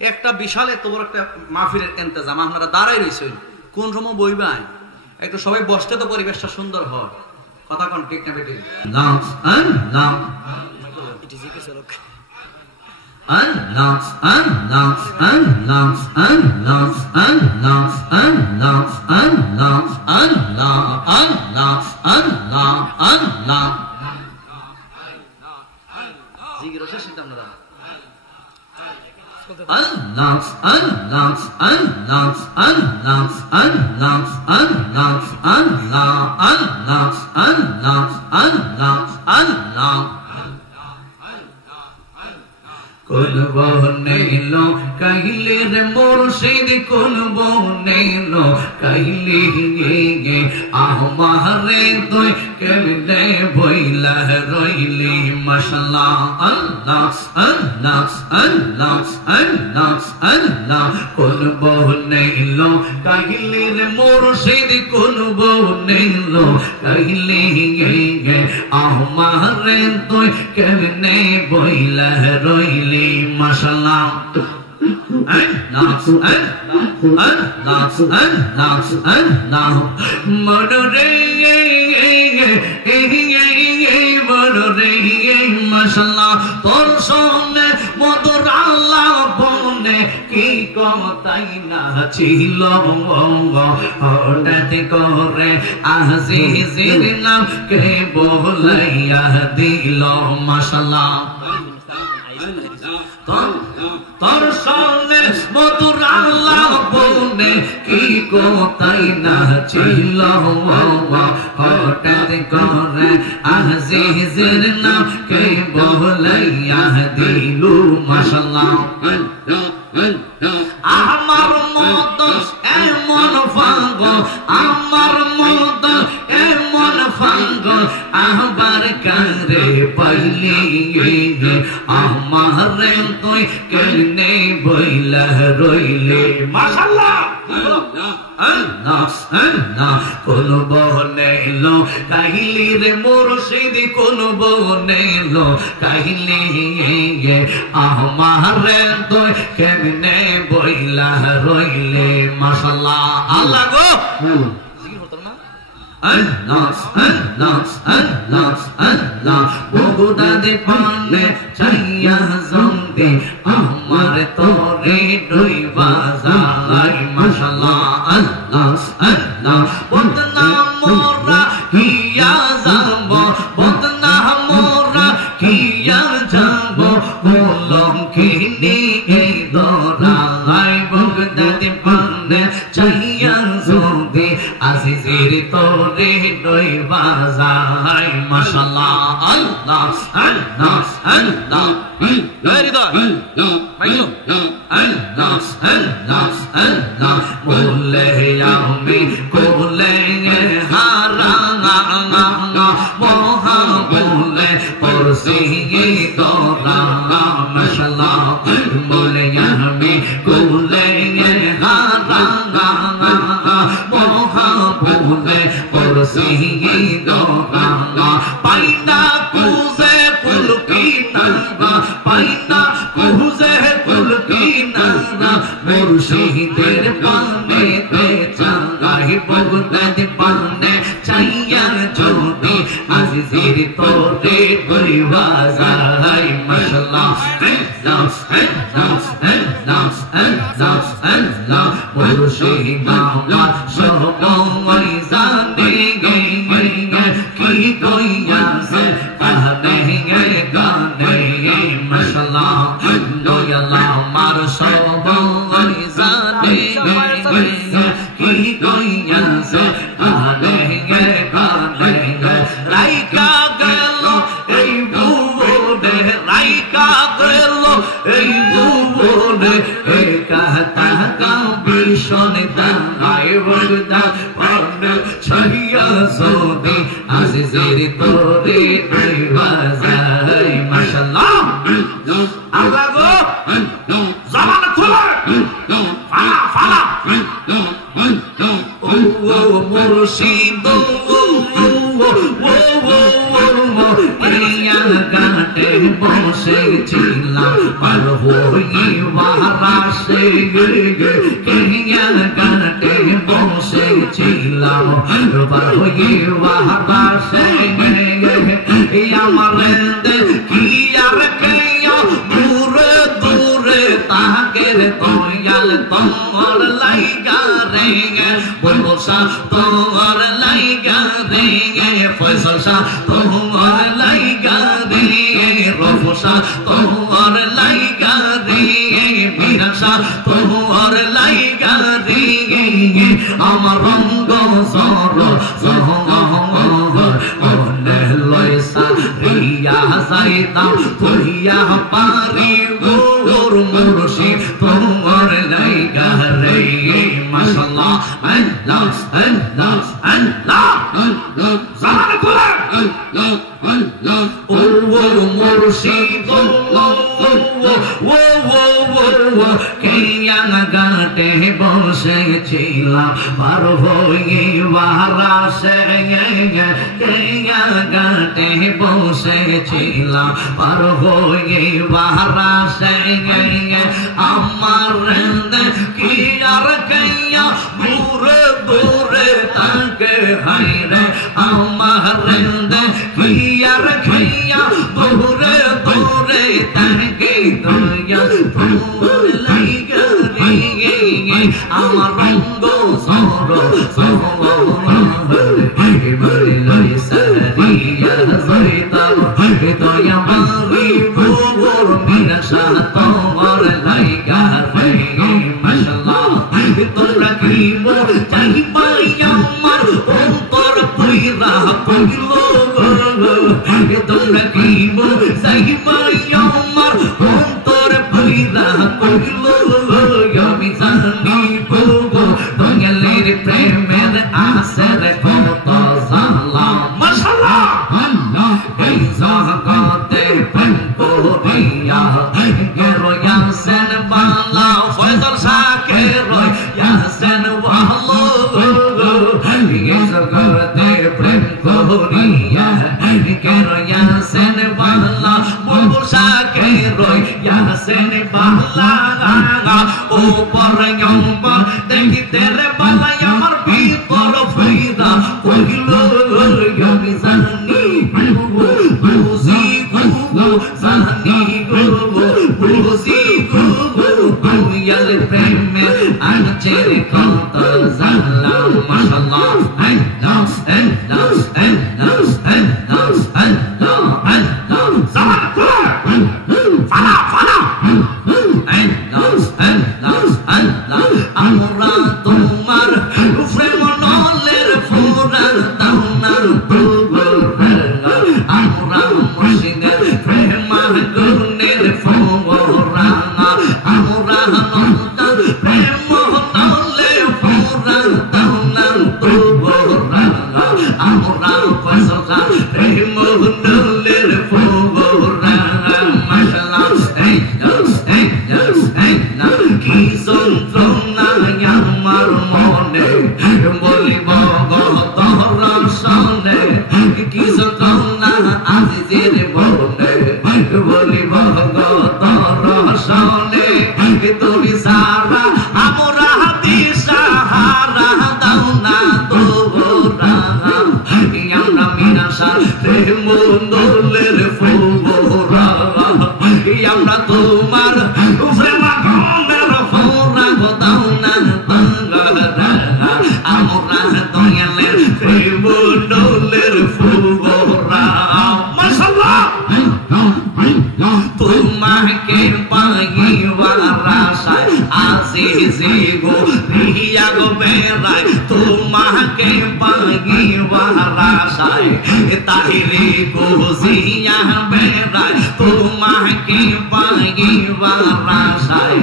একটা বিশাল এত বড় একটা মাহফিলের ইন্তজাম আপনারা দাঁড়াই রয়েছেন কোন সময় বইবেন একটু সবাই বসতে তো পরিবেশটা সুন্দর হয় কথা কোন ঠিক না বেটি announce, announce, announce, announce, announce, announce, announce, announce, announce, announce. জিগির রসে শুনতাম না announce, announce, announce, announce, announce, announce, announce, announce, announce, announce. কোন বনেলো কাইলে রে মুর্শিদ কোন বনেলো কাইলে গে আমারে তুই কেমনে বইলা রইলি মাশাআল্লাহ আল্লাহ আল্লাহ আল্লাহ আল্লাহ আল্লাহ কোন বনেলো কাইলে রে মুর্শিদ কোন বনেলো কাইলে গে আমারে তুই কেমনে বইলা রইলি mashallah announce announce announce announce monore monore mashallah তোর সনে মধুর আল্লাহ বনে কি কথাই না ছিল হঠাৎ করে আজিজের নাম কে বলাইয়া দিল মাশাআল্লাহ তোর সনে মধুর আল্লাহ বনে কি কথাই না ছিল হঠাৎ করে আজিজের নাম কে বলাইয়া দিল মাশাআল্লাহ আমার মত এমন ফাঙ্গ আমার মত এমন ফাঙ্গ আবার কারে পাইলি আমার তুই কেনে বইলা রইলে মাশাআল্লাহ কোন বনেলো কাহিলি রে মুর্শিদ কোন বনেলো কাহিলি আমারে তুই কেমনে বইলা রইলে মাশাআল্লাহ আল্লাহ গো জিকির হতো না announce announce announce announce Bogura দে পানে চাইয়া জঙ্গে আমার তোরে দুই বাজাই মাশাআল্লাহ announce announce বদনা মোরা কিয়া যাব বদনা মোরা কিয়া যাব কলঙ্কিনী এই দরাই বগুড়া দে পানে চাইয়া জঙ্গে আজিজের তোরে দুই বাজাই মাশাআল্লাহ আল্লাহ আল্লাহ আল্লাহ very good মাইলো আল্লাহ আল্লাহ আল্লাহ বলে আমি কোলে হারাঙ্গা মোহা বলে পরসি তোরা মাশাআল্লাহ বলে আমি কোলে হারাঙ্গা মোহা বলে পরসি তোরা পাইনা কুজে পুলকিনা পাইনা কুজে পুলকিনা মুর্শিদের পানে তে চাই বগুড়ার পানে চাইয়া যদি আজিজের তোরে বইবা যায় মাশাআল্লাহ আল্লাহ মুর্শিদ আমার সবই জানে গে কি কইয়াছে কানে গানে মাশাআল্লাহ দয়াল্লাহ আমার সবই জানে কি কইয়াছে কানে গানে রাইকা গেল এই ভুবনে রাইকা গেল এই ভুবনে একা তাকা ভীষণ দাঁড়ায় বগদা পান্ডে ছাইয়া সোদে আজিজের তোরে বাজাই মাশাআল্লাহ আল্লাহ গো জবান খোলা ফালা ফালা ও মুর্শিদ ও কিয়া গাটে বসেছিলাম পার হইবার আশে কেয়া ঘাটে বসেছিলাম পার হইবার আশে আমার কি আর কেয়া দূরে দূরে তাকের দয়াল তোমার লাইগা রে বলসা তোমার লাইগা রে ফয়সল শাহ তোমার লাইগা রে রফসা তোমার লাইগা রে মীরা শাহ তোমার লাইগা রে আমার রঙ্গ সর রিয়া সাইতাম তুইয়া পারি গোর মুর্শিদ তোমার লাইগা রে মাশাআল্লাহ আল্লাহ আল্লাহ আল্লাহ জামান কোলা আল্লাহ আল্লাহ ও মুর্শিদ ও কেয়া ঘাটে বসেছিলাম পার হইবার আশে কেয়া ঘাটে বসেছিলাম পার হইবার আশে আমার কি আর কেয়া দূরে দূরে তাকে হায়রে আমার কি আর কেয়া দূরে দূরে তাকে দয়া তোর লাইগা রে আমার রঙ্গ সর বলে লই সারিয়া জয়তাম দয়া মারি গোর মীরা শাহ তোমার লাইগা রে মাশাআল্লাহ তোমরা কি চাইবাই আমার অন্তর পয়রা পগল তোমরা কি চাইবাই আমার অন্তর পয়রা পগল আমি জানি গো দয়ালের প্রেমের আসর কত জানলাম মাশাআল্লাহ আল্লাহ এই জগতে প্রেম করিয়া গেরো ইয়াসেন বালা ফয়সাল শাহ গেরো ইয়াসেন বালা এই জগতে প্রেম করিয়া গেরো ইয়াসেন বালা বুলবুল শাহ গেরো ইয়াসেন বালা ও পরয়ম্বা দেখিতে রে বালা আমার ভিতর ফইরা কইল আমি জানি বুঝি গো জানি গো বুঝি গো দুনিয়ার প্রেমে আনছের কত জানলাম মাশাআল্লাহ আল্লাহ আল্লাহ আল্লাহ আল্লাহ আল্লাহ আল্লাহ জামান কোলা ফালা ফালা আমরা তোমার প্রেম নলের ফোরা দাও না আমরা মুর্শিদের প্রেম গুণের ফোরা আমরা নন্দার প্রেম নলে ফোরা দাও না আমরা ফসলা প্রেম নলের ফোরা মাশাআল্লাহ কি যন্ত্রণা আমার মনে বলিব গো তোর সনে কি যন্ত্রণা আজিজের মনে বলিব গো তোর সনে তুমি সারা আমরা দিশাহারা দাও না তোরা আমরা মীরা শাহ প্রেম নলের ফোরা আমরা তোমার প্রেম গমের ফোরা গো দাও না আমরা দয়ালের প্রেম নলের ফোরা মাশাআল্লাহ তোমাকে পাইবার আশায় আজিজে গো রিয়া গো বেড়ায় তোমাকে পাইবার আশায় তাহিরে গো জিয়া বেড়ায় তোমাকে পাইবার আশায়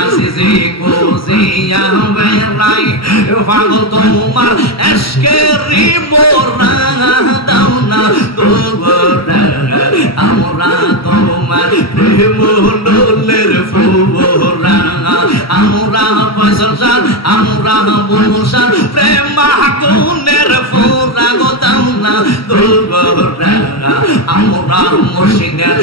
আজিজে গো জিয়া বেড়ায় পাগল তোমার এশকেরি মোরা দাও না তোরা আমরা তোমার প্রেম নলের ফোরা আমরা ফসল আমরা বংশা প্রেম গুণের ফোরা গো দাও না তোরা আমরা মুর্শিদের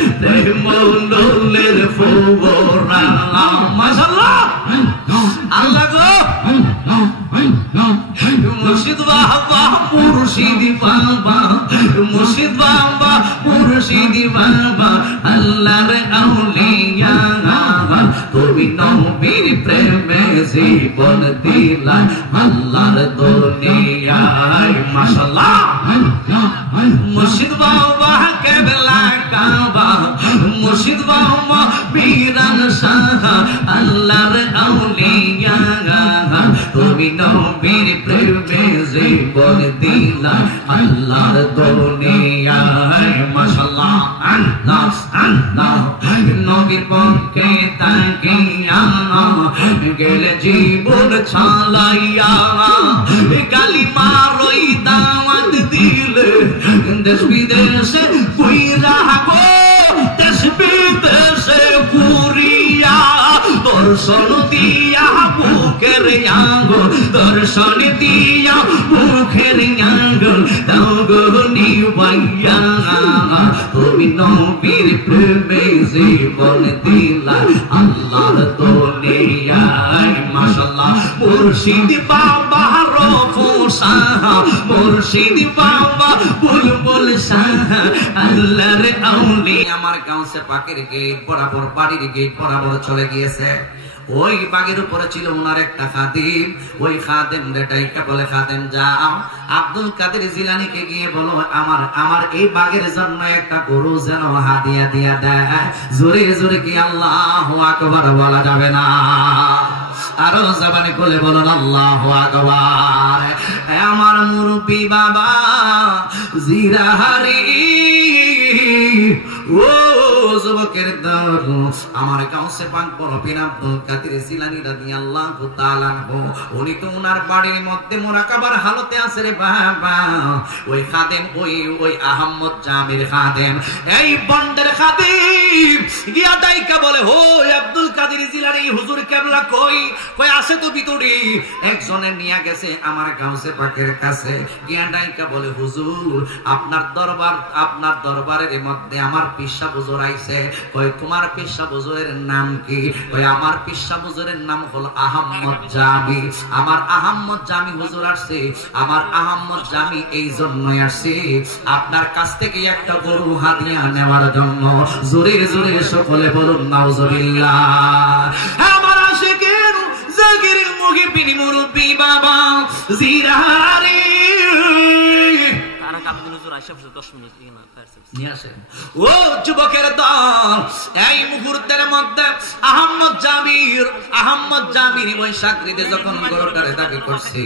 বাবা মুর্শিদ বাবা মুর্শিদ বাবা আল্লাহর আউলিয়া তুমি নবীর প্রেমে জীবন দিলা আল্লাহর দুনিয়ায় মাশাআল্লাহ মুর্শিদ বাবা কেবলা কাবা মুর্শিদ বাবা বীরান শাহ আল্লাহর আউলিয়া তুমি নবীর প্রেমে জীবন দিলা আল্লাহর দুনিয়ায় মাশাআল্লাহ আল্লাহ আল্লাহ নবীর পক্ষে তাকিয়া গেলে জীবন ছালাইয়া কালিমা রই দাওয়াত দিলে দেশ বিদেশে কইরা গো দেশ বিদেশে পুরিয়া দর্শন দিয়া বুকের আঙ্গুল দর্শন দিয়া বুকের আঙ্গুল দাও গো নিবাইয়া তুমি নবীর প্রেমে জীবন দিলা আল্লাহর দুনিয়ায় মাশাআল্লাহ মুর্শিদ বাবা রফু শাহ মুর্শিদ বাবা বুলবুল শাহ আল্লাহর আউলি আমার গাউসে পাকের গেট বরাবর বাড়ির গেট বরাবর চলে গিয়েছে ওই বাগের উপরে ছিল ওনার একটা খাদিম ওই খাদেম ডাইকা বলে খাদেম যাও আব্দুল কাদের জিলানীকে গিয়ে বলো আমার এই বাগের জন্য একটা গরু যেন হাদিয়া দিয়া দেয় জোরে জোরে কি আল্লাহু আকবার বলা যাবে না আরো জবানে বলে বলুন আল্লাহু আকবার আমার মুরব্বি বাবা জিরাহারি ও যুবকের দল আমার গাউসে পাক বরফিন আব্দুল কাদের জিলানী রাদিয়াল্লাহু তাআলা উনি তো ওনার বাড়ির মধ্যে মুরাকাবার হালতে আছে রে বাবা ওই খাদেম ওই আহমদ জামির খাদেম এই বন্দের খাদেম গিয়া ডাইকা বলে হো আব্দুল কাদের জিলানী হুজুর কেবলা কই আসে তো ভিতরে একজনের নিয়ে গেছে আমার গাউসে পাকের কাছে গিয়া ডাইকা বলে হুজুর আপনার দরবারের মধ্যে আমার পিসা হুজুর আইছে কই তোমার পিসা হুজুরের নাম কি কই আমার পিসা হুজুরের নাম হলো আহমদ জামি আমার আহমদ জামি হুজুর আসছে আমার আহমদ জামি এই জন্যই আসছে আপনার কাছ থেকে একটা গরু হাদিয়া নেওয়ার জন্য জোরে জোরে সকলে বলুন নাউজুবিল্লাহ আমার আশিকের জাগির মুহিবিন মুরব্বি বাবা জিরারে ও যুবকের দল এই মুহূর্তের মধ্যে আহমদ জামির ওই সাকরিতে যখন গরুটারে দাবি করছে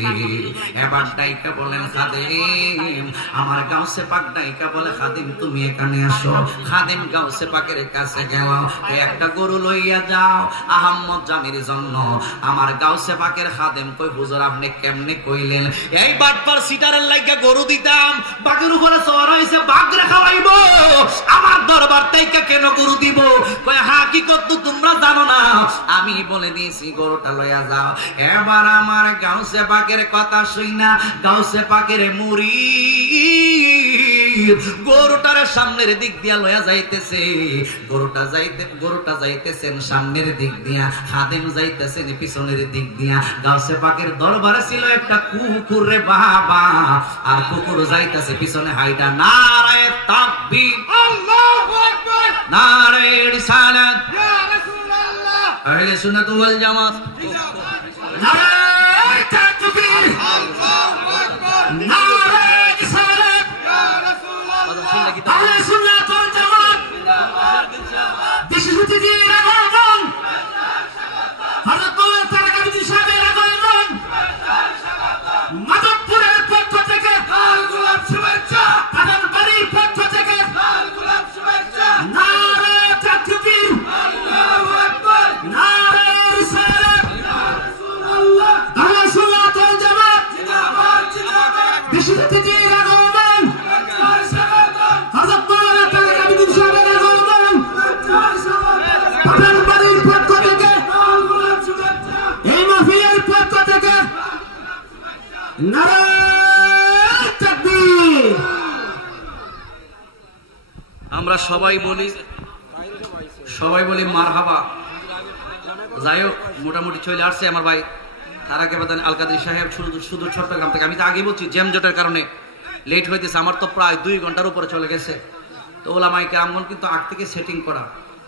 এবার ডাইকা বলেন খাদেম আমার গাউসে পাক ডাইকা বলে খাদেম তুমি এখানে আসো খাদেম গাউসে পাকের কাছে গেল একটা গরু লইয়া যাও আহমদ জামির জন্য আমার গাউসে পাকের খাদেম কই হুজুর আপনি কেমনে কইলেন এই বাটপার সিটারের লাইগা গরু দিতাম বাগের উপরে সওয়ার হইছে বাগরে খাওয়াইবো আমার দরবার থেকে কেন গরু দিব কই হাকিকত তো তোমরা জানো না আমি বলে দিয়েছি গরুটা লইয়া যাও এবার আমার গাউসে পাকের কথা শুইনা গাউসে পাকের মুরিদ গরুটার সামনের দিক দিয়া লইয়া যাইতেছে গরুটা যাইতেছেন সামনের দিক দিয়া খাদেম যাইতেছেন পিছনের দিক দিয়া গাউসে পাকের দরবারে ছিল একটা কুকুর রে বাবা আর কুকুর যাইতেছে পিছনে হাইটা নারায়ে তাকবীর আল্লাহু আকবার নারায়ে রিসালাত ইয়া রাসূলুল্লাহ আহলে সুন্নাত ওয়াল জামাত নারায়ে তাকবীর আল্লাহু আকবার নারায়ে রিসালাত ইয়া রাসূলুল্লাহ আহলে সুন্নাত ওয়াল জামাত জিন্দাবাদ জিন্দাবাদ দেশে দিয়ে রাখুন হযরত মওলানা তারেক আবিদিন সাহেবের আগমন মাধবপুরের পক্ষ থেকে লাল গোলাপ শুভেচ্ছা তাদের বাড়ির পক্ষ থেকে লাল গোলাপ শুভেচ্ছা নারায়ে তাকবীর আল্লাহু আকবার নারায়ে রিসালাত ইয়া রাসূলুল্লাহ আহলে সুন্নাত ওয়াল জামাত জিন্দাবাদ জিন্দাবাদ দেশে দিয়ে রাখুন হযরত মওলানা তারেক আবিদিন সাহেবের আগমন তাদের বাড়ির পক্ষ থেকে লাল গোলাপ শুভেচ্ছা এই মাহফিলের পক্ষ থেকে নারায়ে তাকবীর আমরা সবাই বলি মারহাবা যাই হোক মোটামুটি চলে আসছে আমার ভাই তারাকে বাদান আল কাদের সাহেব শুধু চট্টগ্রাম থেকে আমি তো আগে বলছি জ্যাম জটের কারণে লেট হইতেছে, আমার তো প্রায় 2 ঘন্টার উপরে চলে গেছে। তো ওলামায়ে কেরামগণ কিন্তু আগ থেকে সেটিং করা।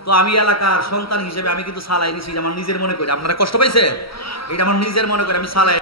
তো আমি এলাকার সন্তান হিসেবে আমি কিন্তু সালাই নিছি, আমার নিজের মনে করি। আপনারা কষ্ট পাইছে? এটা আমার নিজের মনে করি, আমি সালাই